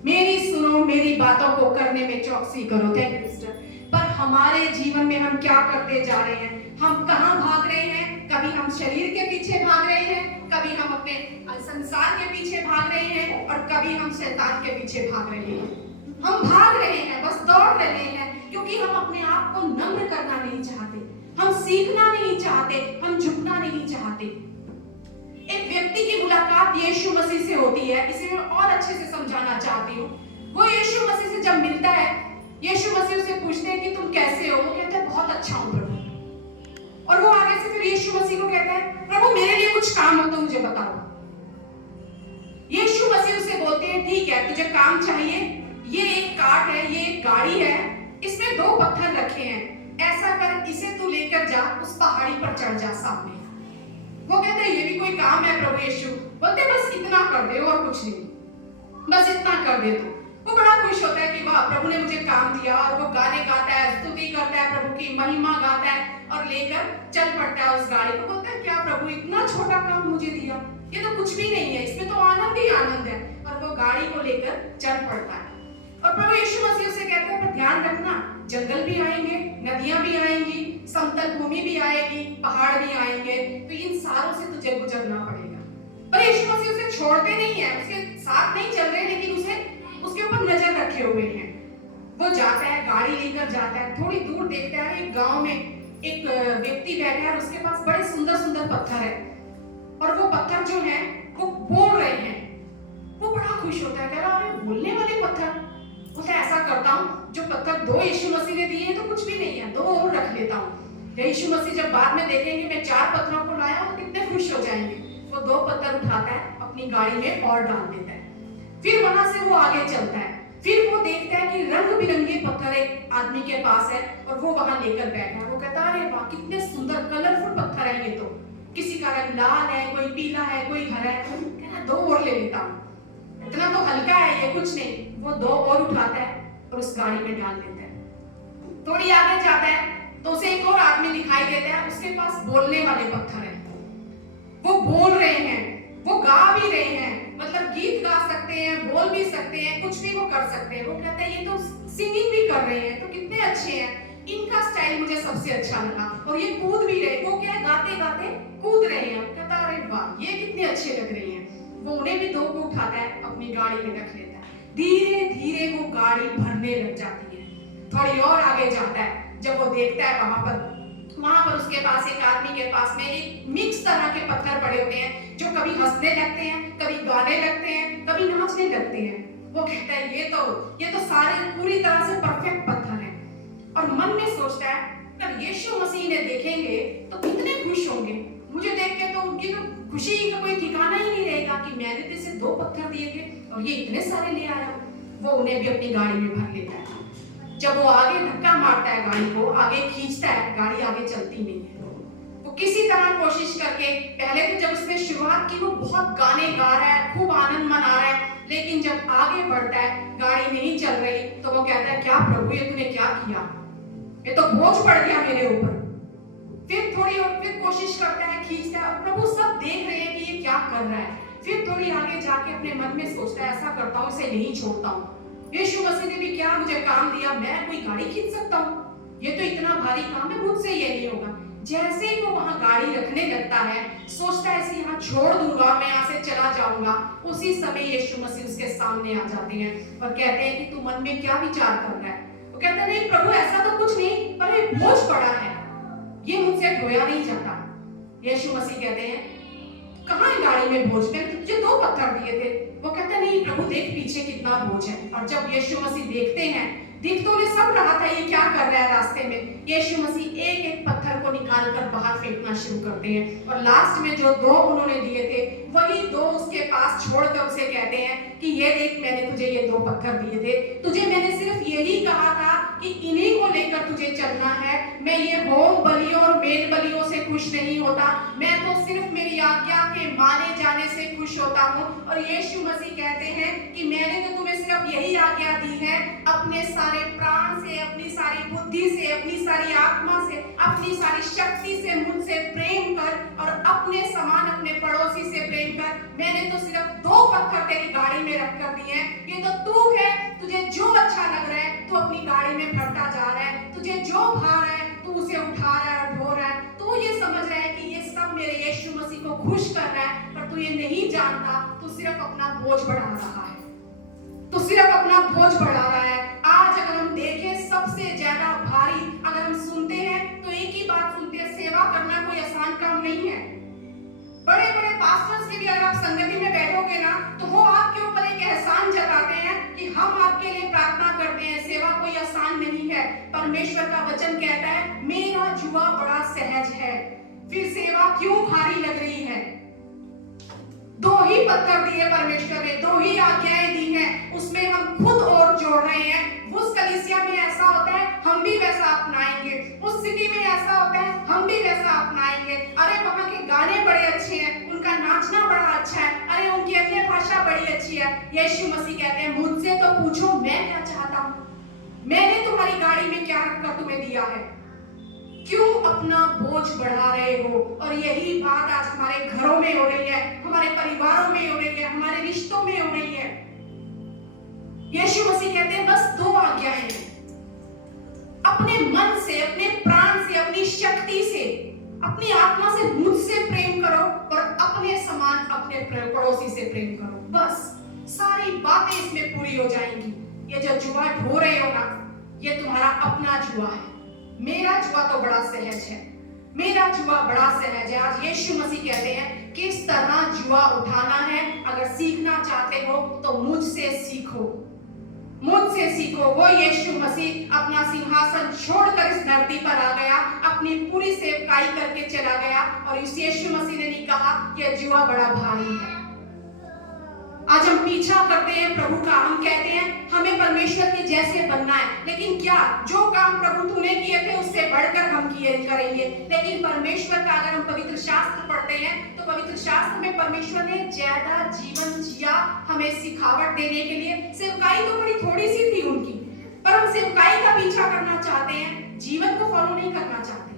मेरी सुनो, मेरी बातों को करने में चौकसी करो। Thank you sister. पर हमारे जीवन में हम क्या करते जा रहे हैं? हम कहां भाग रहे हैं? कभी हम शरीर के पीछे भाग रहे हैं, कभी हम अपने संसार के पीछे भाग रहे हैं और कभी हम शैतान के पीछे भाग रहे हैं। हम भाग रहे हैं, बस दौड़ रहे हैं, क्योंकि हम अपने आप को नम्र करना नहीं चाहते, हम सीखना नहीं चाहते, हम झुकना नहीं चाहते। एक व्यक्ति की मुलाकात यीशु मसीह से होती है, इसे मैं और अच्छे से समझाना चाहती हूँ। वो यीशु मसीह से जब मिलता है, यीशु मसीह उससे पूछते हैं कि तुम कैसे हो? वो कहता है बहुत अच्छा हूं प्रभु। और वो आगे से फिर यीशु मसीह को कहता है प्रभु मेरे लिए कुछ काम हो तो मुझे बताओ। यीशु मसीह उसे बोलते हैं ठीक है, तुझे काम चाहिए, ये एक कार्ट है, ये एक गाड़ी है, इसमें 2 पत्थर रखे हैं, ऐसा कर इसे तू लेकर जा, उस पहाड़ी पर चढ़ जा सामने। वो कहते हैं ये भी कोई काम है प्रभु यीशु? बोलते बस इतना कर दे और कुछ नहीं, बस इतना कर दे तू। वो बड़ा खुश होता है कि वाह प्रभु ने मुझे काम दिया, और वो गाने गाता है, स्तुति करता है, प्रभु की महिमा गाता है और लेकर चल पड़ता है उस गाड़ी को। बोलता है क्या प्रभु इतना छोटा काम मुझे दिया, ये तो कुछ भी नहीं है, इसमें तो आनंद ही आनंद है। और वो गाड़ी को लेकर चल पड़ता है। और प्रभु यीशु मसीह से कहते हैं पर ध्यान रखना, जंगल भी आएंगे, नदियां भी आएंगी, समतल भूमि भी आएगी, पहाड़ भी आएंगे, तो इन सारों से तुझे गुजरना पड़ेगा। पर यीशु मसीह उसे छोड़ते नहीं है, उसके साथ नहीं चल रहे, लेकिन उसे उसके ऊपर नजर रखे हुए हैं। वो जाता है, गाड़ी लेकर जाता है, थोड़ी दूर देखता है एक गांव में एक व्यक्ति बैठा है और उसके पास बड़े सुंदर सुंदर पत्थर है, और वो पत्थर जो है वो बोल रहे हैं। वो बड़ा खुश होता है, कह रहा है बोलने वाले पत्थर। बोलता है ऐसा करता हूँ, जो पत्थर 2 यीशु मसीह ने दिए हैं तो कुछ भी नहीं है, 2 और रख लेता हूँ। यीशु मसीह जब बाद में देखेंगे मैं 4 पत्थरों को लाया हूँ, तो कितने खुश हो जाएंगे। वो 2 पत्थर उठाता है, अपनी गाड़ी में और डाल देता है। फिर वहां से वो आगे चलता है। फिर वो देखता है कि रंग बिरंगे पत्थर एक आदमी के पास है, और वो वहां लेकर बैठा है। वो कहता है अरे वाह कितने सुंदर कलरफुल पत्थर है ये तो, किसी का रंग लाल है, कोई पीला है, कोई हरा है। कहना 2 और ले लेता हूँ, इतना तो हल्का है ये, कुछ नहीं। वो 2 और उठाता है और उस गाड़ी में डाल देता है। थोड़ी आगे जाता है तो उसे एक और आदमी दिखाई देता है, उसके पास बोलने वाले पत्थर है। वो बोल रहे हैं, वो गा भी रहे हैं, मतलब गीत गा सकते हैं, बोल भी सकते हैं, कुछ भी वो कर सकते हैं। वो कहते हैं ये तो सिंगिंग भी कर रहे हैं, तो कितने अच्छे हैं, इनका स्टाइल मुझे सबसे अच्छा लगा। और ये कूद भी रहे, वो क्या गाते गाते कूद रहे हैं। कहता अरे वाह ये कितने अच्छे लग रहे हैं। वो उन्हें भी 2 को उठाता है, अपनी गाड़ी में रख लेता है। धीरे धीरे वो गाड़ी भरने लग जाती है। थोड़ी और आगे जाता है, जब वो देखता है वहां पर उसके पास एक आदमी के पास में एक मिक्स तरह के पत्थर पड़े होते हैं, जो कभी हंसने लगते हैं, कभी गाने लगते हैं, कभी नाचने लगते हैं। वो कहता है ये तो सारे पूरी तरह से परफेक्ट पत्थर हैं। और मन में सोचता है अगर यीशु मसीह ने देखेंगे तो कितने खुश होंगे, मुझे देख के तो उनकी तो खुशी का कोई ठिकाना ही नहीं रहेगा कि मैंने तो इसे 2 पत्थर दिए थे और ये इतने सारे ले आया। वो उन्हें भी अपनी गाड़ी में भर लेता है। जब वो आगे धक्का मारता है, गाड़ी को आगे खींचता है, गाड़ी आगे चलती नहीं है। वो किसी तरह कोशिश करके, पहले तो जब उसने शुरुआत की वो बहुत गाने गा रहा है, खूब आनंद मना रहा है, लेकिन जब आगे बढ़ता है गाड़ी नहीं चल रही, तो वो कहता है क्या प्रभु ये तूने क्या किया, ये तो बोझ पड़ गया मेरे ऊपर। फिर थोड़ी और फिर कोशिश करता है, खींचता है, और प्रभु सब देख रहे हैं कि ये क्या कर रहा है। फिर थोड़ी आगे जाके अपने मन में सोचता है ऐसा करता हूँ, इसे नहीं छोड़ता हूँ। यीशु मसीह ने भी क्या मुझे काम दिया, मैं कोई गाड़ी खींच सकता हूँ, ये तो इतना भारी काम है, मुझसे ये नहीं होगा। जैसे ही वो वहां गाड़ी रखने लगता है, सोचता है इसे यहाँ छोड़ दूंगा, मैं यहाँ से चला जाऊंगा। उसी समय यीशु मसीह उसके सामने आ जाते हैं और कहते हैं कि तू मन में क्या विचार कर रहा है। वो कहता है नहीं प्रभु ऐसा तो कुछ नहीं, पर एक बोझ पड़ा है, ये मुझसे ढोया नहीं जाता। यीशु मसीह कहते हैं कहाँ है गाड़ी में बोझ, मैंने तुझे 2 पत्थर दिए थे। वो कहता नहीं प्रभु देख पीछे कितना बोझ है। और जब यीशु मसीह देखते हैं, दिख तो उन्हें सब रहा था ये क्या कर रहा है रास्ते में। यीशु मसीह एक एक पत्थर को निकाल कर बाहर फेंकना शुरू करते हैं, और लास्ट में जो 2 उन्होंने दिए थे वही 2 उसके पास छोड़कर उसे कहते हैं कि ये देख मैंने तुझे ये 2 पत्थर दिए थे, तुझे मैंने सिर्फ यही कहा था कि इन्हीं को लेकर तुझे चलना है। मैं ये होम बलियों और मेल बलियों से खुश नहीं होता, मैं तो सिर्फ मेरी आज्ञा के माने जाने से खुश होता हूँ। और यीशु मसीह कहते हैं कि मैंने तो तुम्हें सिर्फ यही आज्ञा दी है, अपने सारे प्राण से, अपनी सारी बुद्धि से, अपनी सारी आत्मा से, अपनी सारी शक्ति से मुझसे प्रेम कर, और अपने समान अपने पड़ोसी से प्रेम कर। मैंने तो सिर्फ 2 पत्थर तेरी गाड़ी में रख कर दिए हैं, ये तो तू है, तुझे जो अच्छा लग रहा है तू अपनी गाड़ी में भरता जा रहा है, तुझे जो भा रहा है तू उसे उठा रहा है, ढो रहा है। तू ये समझ रहा है कि ये सब मेरे यीशु मसीह को खुश कर रहा है, पर तू ये नहीं जानता, तू सिर्फ अपना बोझ बढ़ा रहा है, तू सिर्फ अपना बोझ बढ़ा रहा है। आज अगर हम देखें सबसे ज्यादा भारी अगर हम सुनते हैं तो एक ही बात सुनते हैं, सेवा करना कोई आसान काम नहीं है। बड़े बड़े पास्टर्स की भी अगर आप संगति में बैठोगे ना, तो वो आपके ऊपर एक एहसान जताते हैं कि हम आपके लिए प्रार्थना करते हैं। सेवा कोई आसान नहीं है। परमेश्वर का वचन कहता है मेरा जुआ बड़ा सहज है। फिर सेवा क्यों भारी लग रही है? दो ही पत्थर दिए परमेश्वर ने, दो ही आज्ञाएं दी हैं, उसमें हम खुद और जोड़ रहे हैं। उस कलीसिया में ऐसा होता है, हम भी वैसा अपनाएंगे। उस सिटी में ऐसा होता है, हम भी वैसा अपनाएंगे। अरे वहां के गाने बड़े अच्छे हैं, उनका नाचना बड़ा अच्छा है, अरे उनकी अन्य भाषा बड़ी अच्छी है। यीशु मसीह कहते हैं मुझसे तो पूछो मैं क्या चाहता हूं, मैंने तुम्हारी गाड़ी में क्या रखकर तुम्हें दिया है, क्यों अपना बोझ बढ़ा रहे हो? और यही बात आज हमारे घरों में हो रही है, हमारे परिवारों में हो रही है, हमारे रिश्तों में हो रही है। यीशु मसीह कहते हैं बस दो आज्ञाएं हैं, अपने मन से, अपने प्राण से, अपनी शक्ति से, अपनी आत्मा से मुझसे प्रेम करो और अपने समान अपने पड़ोसी से प्रेम करो। बस सारी बातें इसमें पूरी हो जाएंगी। ये जो जुआ ढो रहे हो ना, ये तुम्हारा अपना जुआ है। मेरा जुआ तो बड़ा सहज है, मेरा जुआ बड़ा सहज है। आज यीशु मसीह कहते हैं किस तरह जुआ उठाना है। अगर सीखना चाहते हो तो मुझसे सीखो, मुझसे सीखो। वो यीशु मसीह अपना सिंहासन छोड़कर इस धरती पर आ गया, अपनी पूरी सेवकाई करके चला गया, और इस यीशु मसीह ने नहीं कहा कि जुआ बड़ा भारी है। आज हम पीछा करते हैं प्रभु का, हम कहते हैं हमें परमेश्वर के जैसे बनना है, लेकिन क्या जो काम प्रभु तूने किए थे उससे बढ़कर हम किए करेंगे? लेकिन परमेश्वर का अगर हम पवित्र शास्त्र पढ़ते हैं तो पवित्र शास्त्र में परमेश्वर ने ज्यादा जीवन जिया हमें सिखावट देने के लिए। सेवकाई तो बड़ी थोड़ी सी थी उनकी, पर हम सेवकाई का पीछा करना चाहते हैं, जीवन को फॉलो नहीं करना चाहते।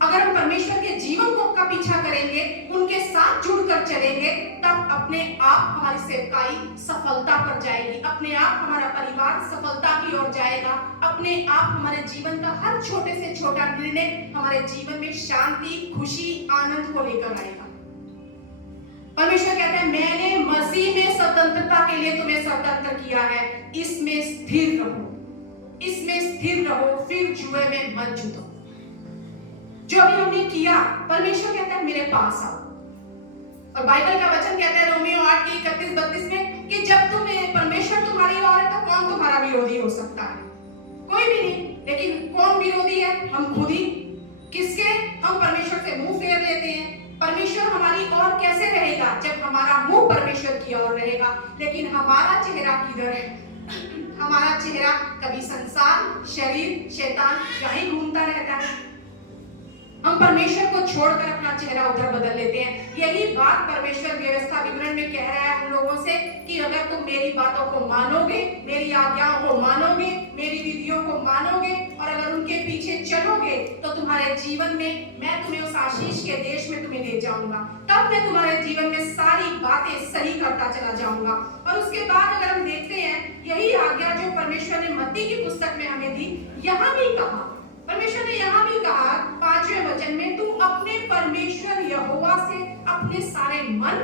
अगर हम परमेश्वर के जीवन को का पीछा करेंगे, उनके साथ जुड़कर चलेंगे, तब अपने आप हमारी सेवकाई सफलता पर जाएगी, अपने आप हमारा परिवार सफलता की ओर जाएगा, अपने आप हमारे जीवन का हर छोटे से छोटा निर्णय हमारे जीवन में शांति, खुशी, आनंद को लेकर आएगा। परमेश्वर कहता है मैंने मसीह में स्वतंत्रता के लिए तुम्हें स्वतंत्र किया है, इसमें स्थिर रहो, इसमें स्थिर रहो, फिर जुए में मत जुटो। जो भी हमने किया, परमेश्वर कहता है मेरे पास आओ। और बाइबल का वचन कहता है रोमियो 8:31-32 में कि जब परमेश्वर तुम्हारी ओर है तो कौन तुम्हारा विरोधी हो सकता है? कोई भी नहीं। लेकिन कौन विरोधी है? हम खुद ही। किसके? हम परमेश्वर से मुंह फेर लेते हैं। परमेश्वर हमारी ओर कैसे रहेगा? जब हमारा मुंह परमेश्वर की ओर रहेगा। लेकिन हमारा चेहरा किधर है? हमारा चेहरा कभी संसार, शरीर, शैतान कहीं घूमता रहता है। हम परमेश्वर को छोड़कर अपना चेहरा उधर बदल लेते हैं। यही बात परमेश्वर व्यवस्था विवरण में कह रहा है हम लोगों से कि अगर तुम मेरी बातों को मानोगे, मेरी आज्ञाओं को मानोगे, मेरी विधियों को मानोगे और अगर उनके पीछे चलोगे, तो तुम्हारे जीवन में मैं तुम्हें उस आशीष के देश में तुम्हें ले जाऊंगा। तब मैं तुम्हारे जीवन में सारी बातें सही करता चला जाऊंगा। और उसके बाद अगर हम देखते हैं, यही आज्ञा जो परमेश्वर ने मत्ती की पुस्तक में हमें दी, यहाँ भी कहा, परमेश्वर ने यहाँ भी कहा 5वें वचन में, तुम अपने परमेश्वर यहोवा से अपने सारे मन,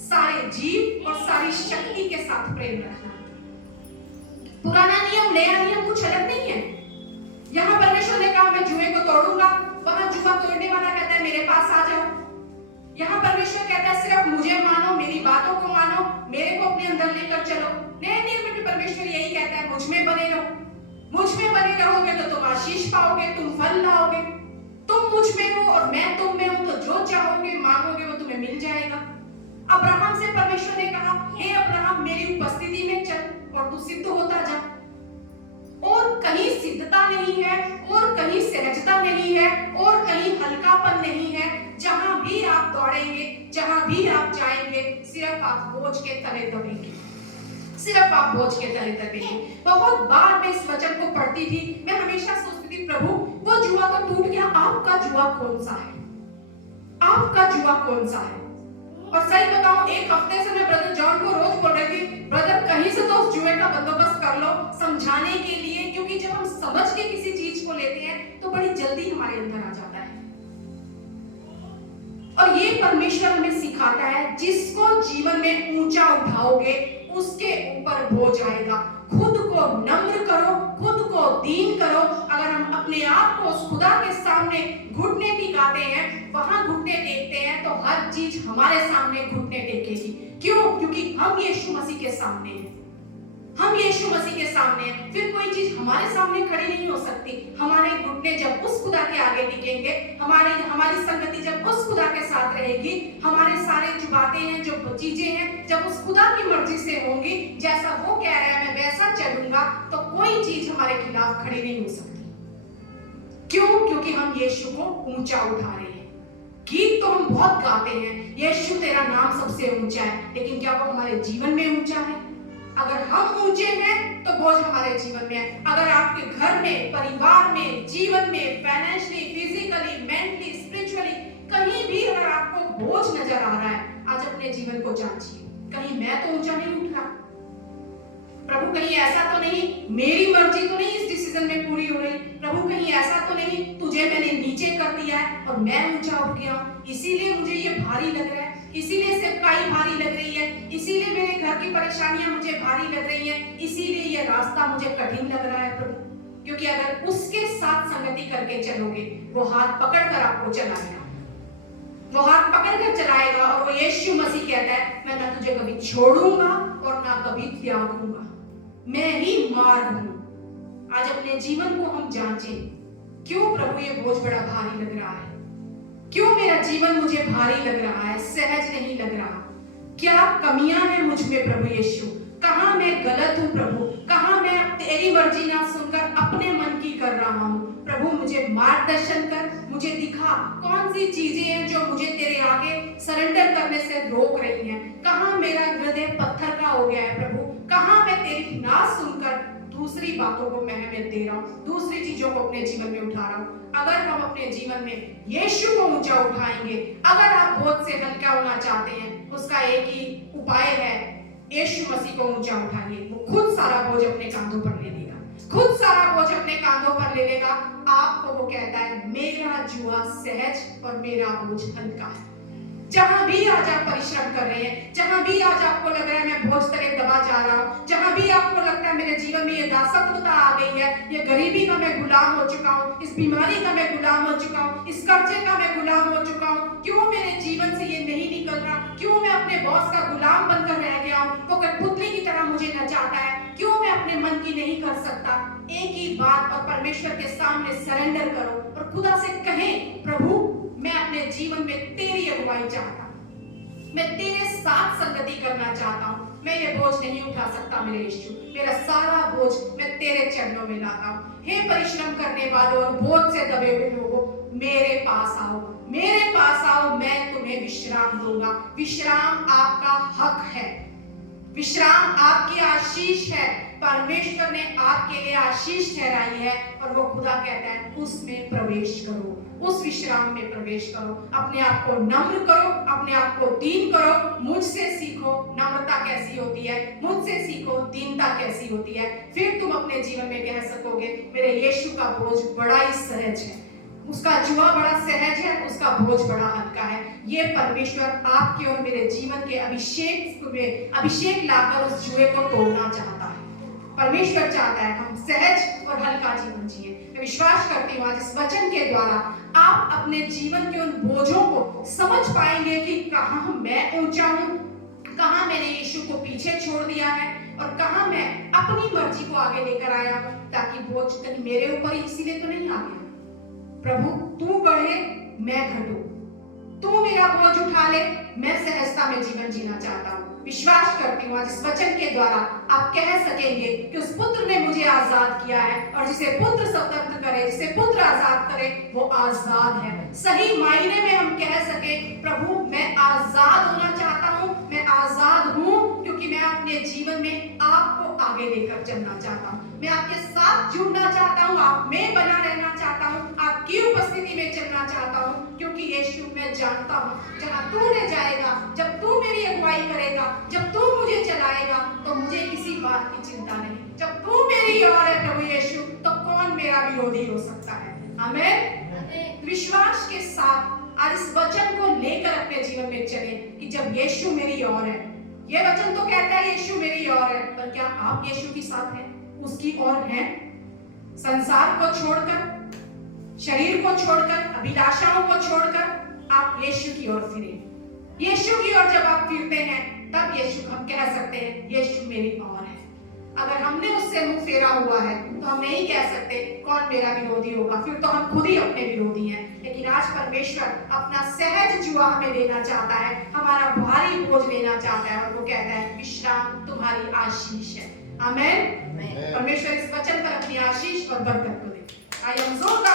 सारे जीव और सारी शक्ति के साथ प्रेम रखना। पुराना नियम, नया नियम कुछ अलग नहीं है। यहाँ परमेश्वर ने कहा मैं जुए को तोड़ूंगा, वहां जुआ तोड़ने वाला कहता है मेरे पास आ जाओ। यहाँ परमेश्वर कहता है सिर्फ मुझे मानो, मेरी बातों को मानो, मेरे को अपने अंदर लेकर चलो। नए नियम में भी परमेश्वर यही कहता है मुझ में बने रहो। मुझ में बने रहोगे तो तुम आशीष पाओगे, तुम फल लाओगे। तुम मुझ में हो और मैं तुम में हूं, तो जो चाहोगे मांगोगे वो तुम्हें मिल जाएगा। अब्राहम से परमेश्वर ने कहा हे अब्राहम मेरी उपस्थिति में चल और तू सिद्ध होता जा। और कहीं सिद्धता नहीं है, और कहीं सहजता नहीं है, और कहीं हल्कापन नहीं है। जहां भी आप दौड़ेंगे, जहां भी आप जाएंगे, सिर्फ आप बोझ के तले दबेंगे, सिर्फ आप बोझ के तले दबेंगे। बहुत बार मैं इस वचन को पढ़ती थी, मैं हमेशा सोचती थी प्रभु वो जुआ तो टूट गया, आपका जुआ कौन सा है? आपका जुआ कौन सा है? और सही बताऊं, एक हफ्ते से मैं ब्रदर जॉन को रोज बोल रही थी, ब्रदर कहीं से तो उस जुए का बंदोबस्त कर लो, समझाने के लिए, क्योंकि जब हम समझ के किसी चीज को लेते हैं तो बड़ी जल्दी हमारे अंदर आ जाता है। और ये परमेश्वर हमें सिखाता है, जिसको जीवन में ऊंचा उठाओगे उसके ऊपर बोझ आएगा। खुद को नम्र करो, खुद को दीन करो। अगर हम अपने आप को उस खुदा के सामने घुटने टिकाते हैं, वहां घुटने टेकते हैं, तो तो हर चीज हमारे सामने घुटने टेकेगी। क्यों? क्योंकि हम यीशु मसीह के सामने हैं। हम यीशु मसीह के सामने हैं, फिर कोई चीज हमारे सामने खड़ी नहीं हो सकती। हमारे घुटने जब उस खुदा के आगे टिकेंगे, हमारी संगति जब उस खुदा के साथ रहेगी, हमारे सारे जो बातें हैं, जो चीजें हैं, जब उस खुदा की मर्जी से होंगी, जैसा वो कह रहा है मैं वैसा चलूंगा, तो कोई चीज हमारे खिलाफ खड़ी नहीं हो सकती। क्यों? क्योंकि हम यीशु को ऊंचा उठा रहे हैं। गीत तो हम बहुत गाते हैं, यीशु तेरा नाम सबसे ऊंचा है, लेकिन क्या वो हमारे जीवन में ऊंचा है? अगर हम ऊंचे हैं तो बोझ हमारे जीवन में है। अगर आपके घर में, परिवार में, जीवन में, फाइनेंशियली, फिजिकली, मेंटली, स्पिरिचुअली कहीं भी अगर आपको बोझ नजर आ रहा है, आज अपने जीवन को जांचिए। कहीं मैं तो ऊंचा नहीं उठ रहा, प्रभु कहीं ऐसा तो नहीं, मेरी मर्जी तो नहीं इस डिसीजन में पूरी हो रही, प्रभु कहीं ऐसा तो नहीं तुझे मैंने नीचे कर दिया है और मैं ऊंचा उठ गया, इसीलिए मुझे ये भारी लग रहा है, इसीलिए सेवकाई भारी लग रही है, इसीलिए मेरे घर की परेशानियां मुझे भारी लग रही हैं, इसीलिए ये रास्ता मुझे कठिन लग रहा है प्रभु। क्योंकि अगर उसके साथ संगति करके चलोगे, वो हाथ पकड़कर आपको चलाएगा, वो हाथ पकड़कर चलाएगा। और वो यीशु मसीह कहता है मैं ना तुझे कभी छोड़ूंगा और ना कभी त्यागूंगा, मैं ही मार्ग हूं। आज अपने जीवन को हम जांचें, क्यों प्रभु ये बोझ बड़ा भारी लग रहा है? क्यों मेरा जीवन मुझे भारी लग रहा है, सहज नहीं लग रहा? क्या कमियां हैं मुझ में प्रभु यीशु? कहां मैं गलत हूं प्रभु? कहां मैं तेरी मर्जी ना सुनकर अपने मन की कर रहा हूं? प्रभु मुझे मार्गदर्शन कर, मुझे दिखा कौन सी चीजें हैं जो मुझे तेरे आगे सरेंडर करने से रोक रही हैं। कहां मेरा हृदय पत्थर का हो गया है प्रभु? कहां मैं तेरी ना सुनकर दूसरी बातों को अहमियत दे रहा हूं, दूसरी चीजों को अपने जीवन में उठा रहा हूं? अगर हम अपने जीवन में यीशु को ऊंचा उठाएंगे, अगर आप बोझ से हल्का होना चाहते हैं, उसका एक ही उपाय है, यीशु मसीह को ऊंचा उठाइए। वो खुद सारा बोझ अपने कांधों पर ले लेगा, खुद सारा बोझ अपने कांधों पर ले लेगा। आपको वो कहता है मेरा जुआ सहज और मेरा बोझ हल्का है। जहां भी आज आप परिश्रम कर रहे हैं, जहां भी आज आपको लग रहा है मैं बोझ तले दबा जा रहा हूं, जहां भी आपको लगता है मेरे जीवन में ये दासत्वता आ गई है, ये गरीबी का मैं गुलाम हो चुका हूं, इस बीमारी का मैं गुलाम हो चुका हूं, इस कर्जे का मैं गुलाम हो चुका हूं, क्यों मेरे जीवन से ये नहीं निकल रहा? क्यों मैं अपने बॉस का गुलाम बनकर रह गया हूं? वो कठपुतली की तरह मुझे नचाता है, क्यों मैं अपने मन की नहीं कर सकता? एक ही बात और परमेश्वर के सामने सरेंडर करो और खुदा से कहें प्रभु मैं अपने जीवन में तेरी अगुवाई चाहता हूं, मैं तेरे साथ संगति करना चाहता हूं, मैं ये बोझ नहीं उठा सकता मेरे यीशु, मेरा सारा बोझ मैं तेरे चरणों में लाता हूं। हे परिश्रम करने वालों और बोझ से दबे हुए लोगों, मेरे पास आओ, मेरे पास आओ, मैं तुम्हें विश्राम दूंगा। विश्राम आपका हक है, विश्राम आपकी आशीष है, परमेश्वर ने आपके लिए आशीष ठहराई है और वो खुदा कहता है उसमें प्रवेश करो, उस विश्राम में प्रवेश करो। अपने आप को नम्र करो, अपने आप को दीन करो, मुझसे सीखो नम्रता कैसी होती है, मुझसे सीखो दीनता कैसी होती है, फिर तुम अपने जीवन में कह सकोगे मेरे यीशु का बोझ बड़ा ही सहज है, उसका जुआ बड़ा सहज है, उसका बोझ बड़ा हल्का है। ये परमेश्वर आपके और मेरे जीवन के अभिषेक लाकर उस जुए को तोड़ना चाहता है। परमेश्वर चाहता है हम सहज और हल्का जीवन जिए। मैं विश्वास करती हूँ आज इस वचन के द्वारा आप अपने जीवन के उन बोझों को समझ पाएंगे कि कहाँ मैं ऊंचा हूँ, कहाँ मैंने यीशु को पीछे छोड़ दिया है और कहाँ मैं अपनी मर्जी को आगे लेकर आया हूँ, ताकि बोझ कहीं मेरे ऊपर ही इसीलिए तो नहीं आ गया। प्रभु तू बढ़े मैं घटूं, तू मेरा बोझ उठा ले, मैं सहजता में जीवन जीना चाहता हूँ। विश्वास करती हूँ आज इस वचन के द्वारा आप कह सकेंगे कि उस पुत्र ने मुझे आजाद किया है और जिसे पुत्र स्वतंत्र करे, जिसे पुत्र आजाद करे वो आजाद है। सही मायने में हम कह सके प्रभु मैं आजाद होना चाहता हूँ, मैं आजाद हूँ क्योंकि मैं अपने जीवन में आपको आगे लेकर चलना चाहता हूँ, मैं आपके साथ जुड़ना चाहता हूँ, आप में बना रहना चाहता हूँ, आपकी उपस्थिति में चलना चाहता हूँ। क्योंकि यीशु मैं जानता हूँ जहाँ तू ले जाएगा, जब तू मेरी अगुवाई करेगा, जब तू मुझे चलाएगा तो मुझे किसी बात की चिंता नहीं। जब तू मेरी ओर है प्रभु यीशु तो कौन मेरा विरोधी हो सकता है? आमीन। विश्वास के साथ आज इस वचन को लेकर अपने जीवन में चले कि जब यीशु मेरी ओर है, ये वचन तो कहता है यीशु मेरी ओर है, पर क्या आप यीशु के साथ हैं, उसकी ओर हैं? संसार को छोड़कर, शरीर को छोड़कर, अभिलाषाओं को छोड़कर आप यीशु की ओर फिरें। यीशु की ओर जब आप फिरते हैं तब यीशु हम कह सकते हैं यीशु मेरी और है। अगर हमने उससे मुंह फेरा हुआ है तो हम नहीं कह सकते कौन मेरा विरोधी होगा, फिर तो हम खुद ही अपने विरोधी हैं। लेकिन आज परमेश्वर अपना सहज जुआ हमें देना चाहता है, हमारा भारी बोझ लेना चाहता है, और वो कहता है विश्राम तुम्हारी आशीष है। आमीन। परमेश्वर इस वचन पर अपनी आशीष और बरकत को दे। आइए हम जोरदार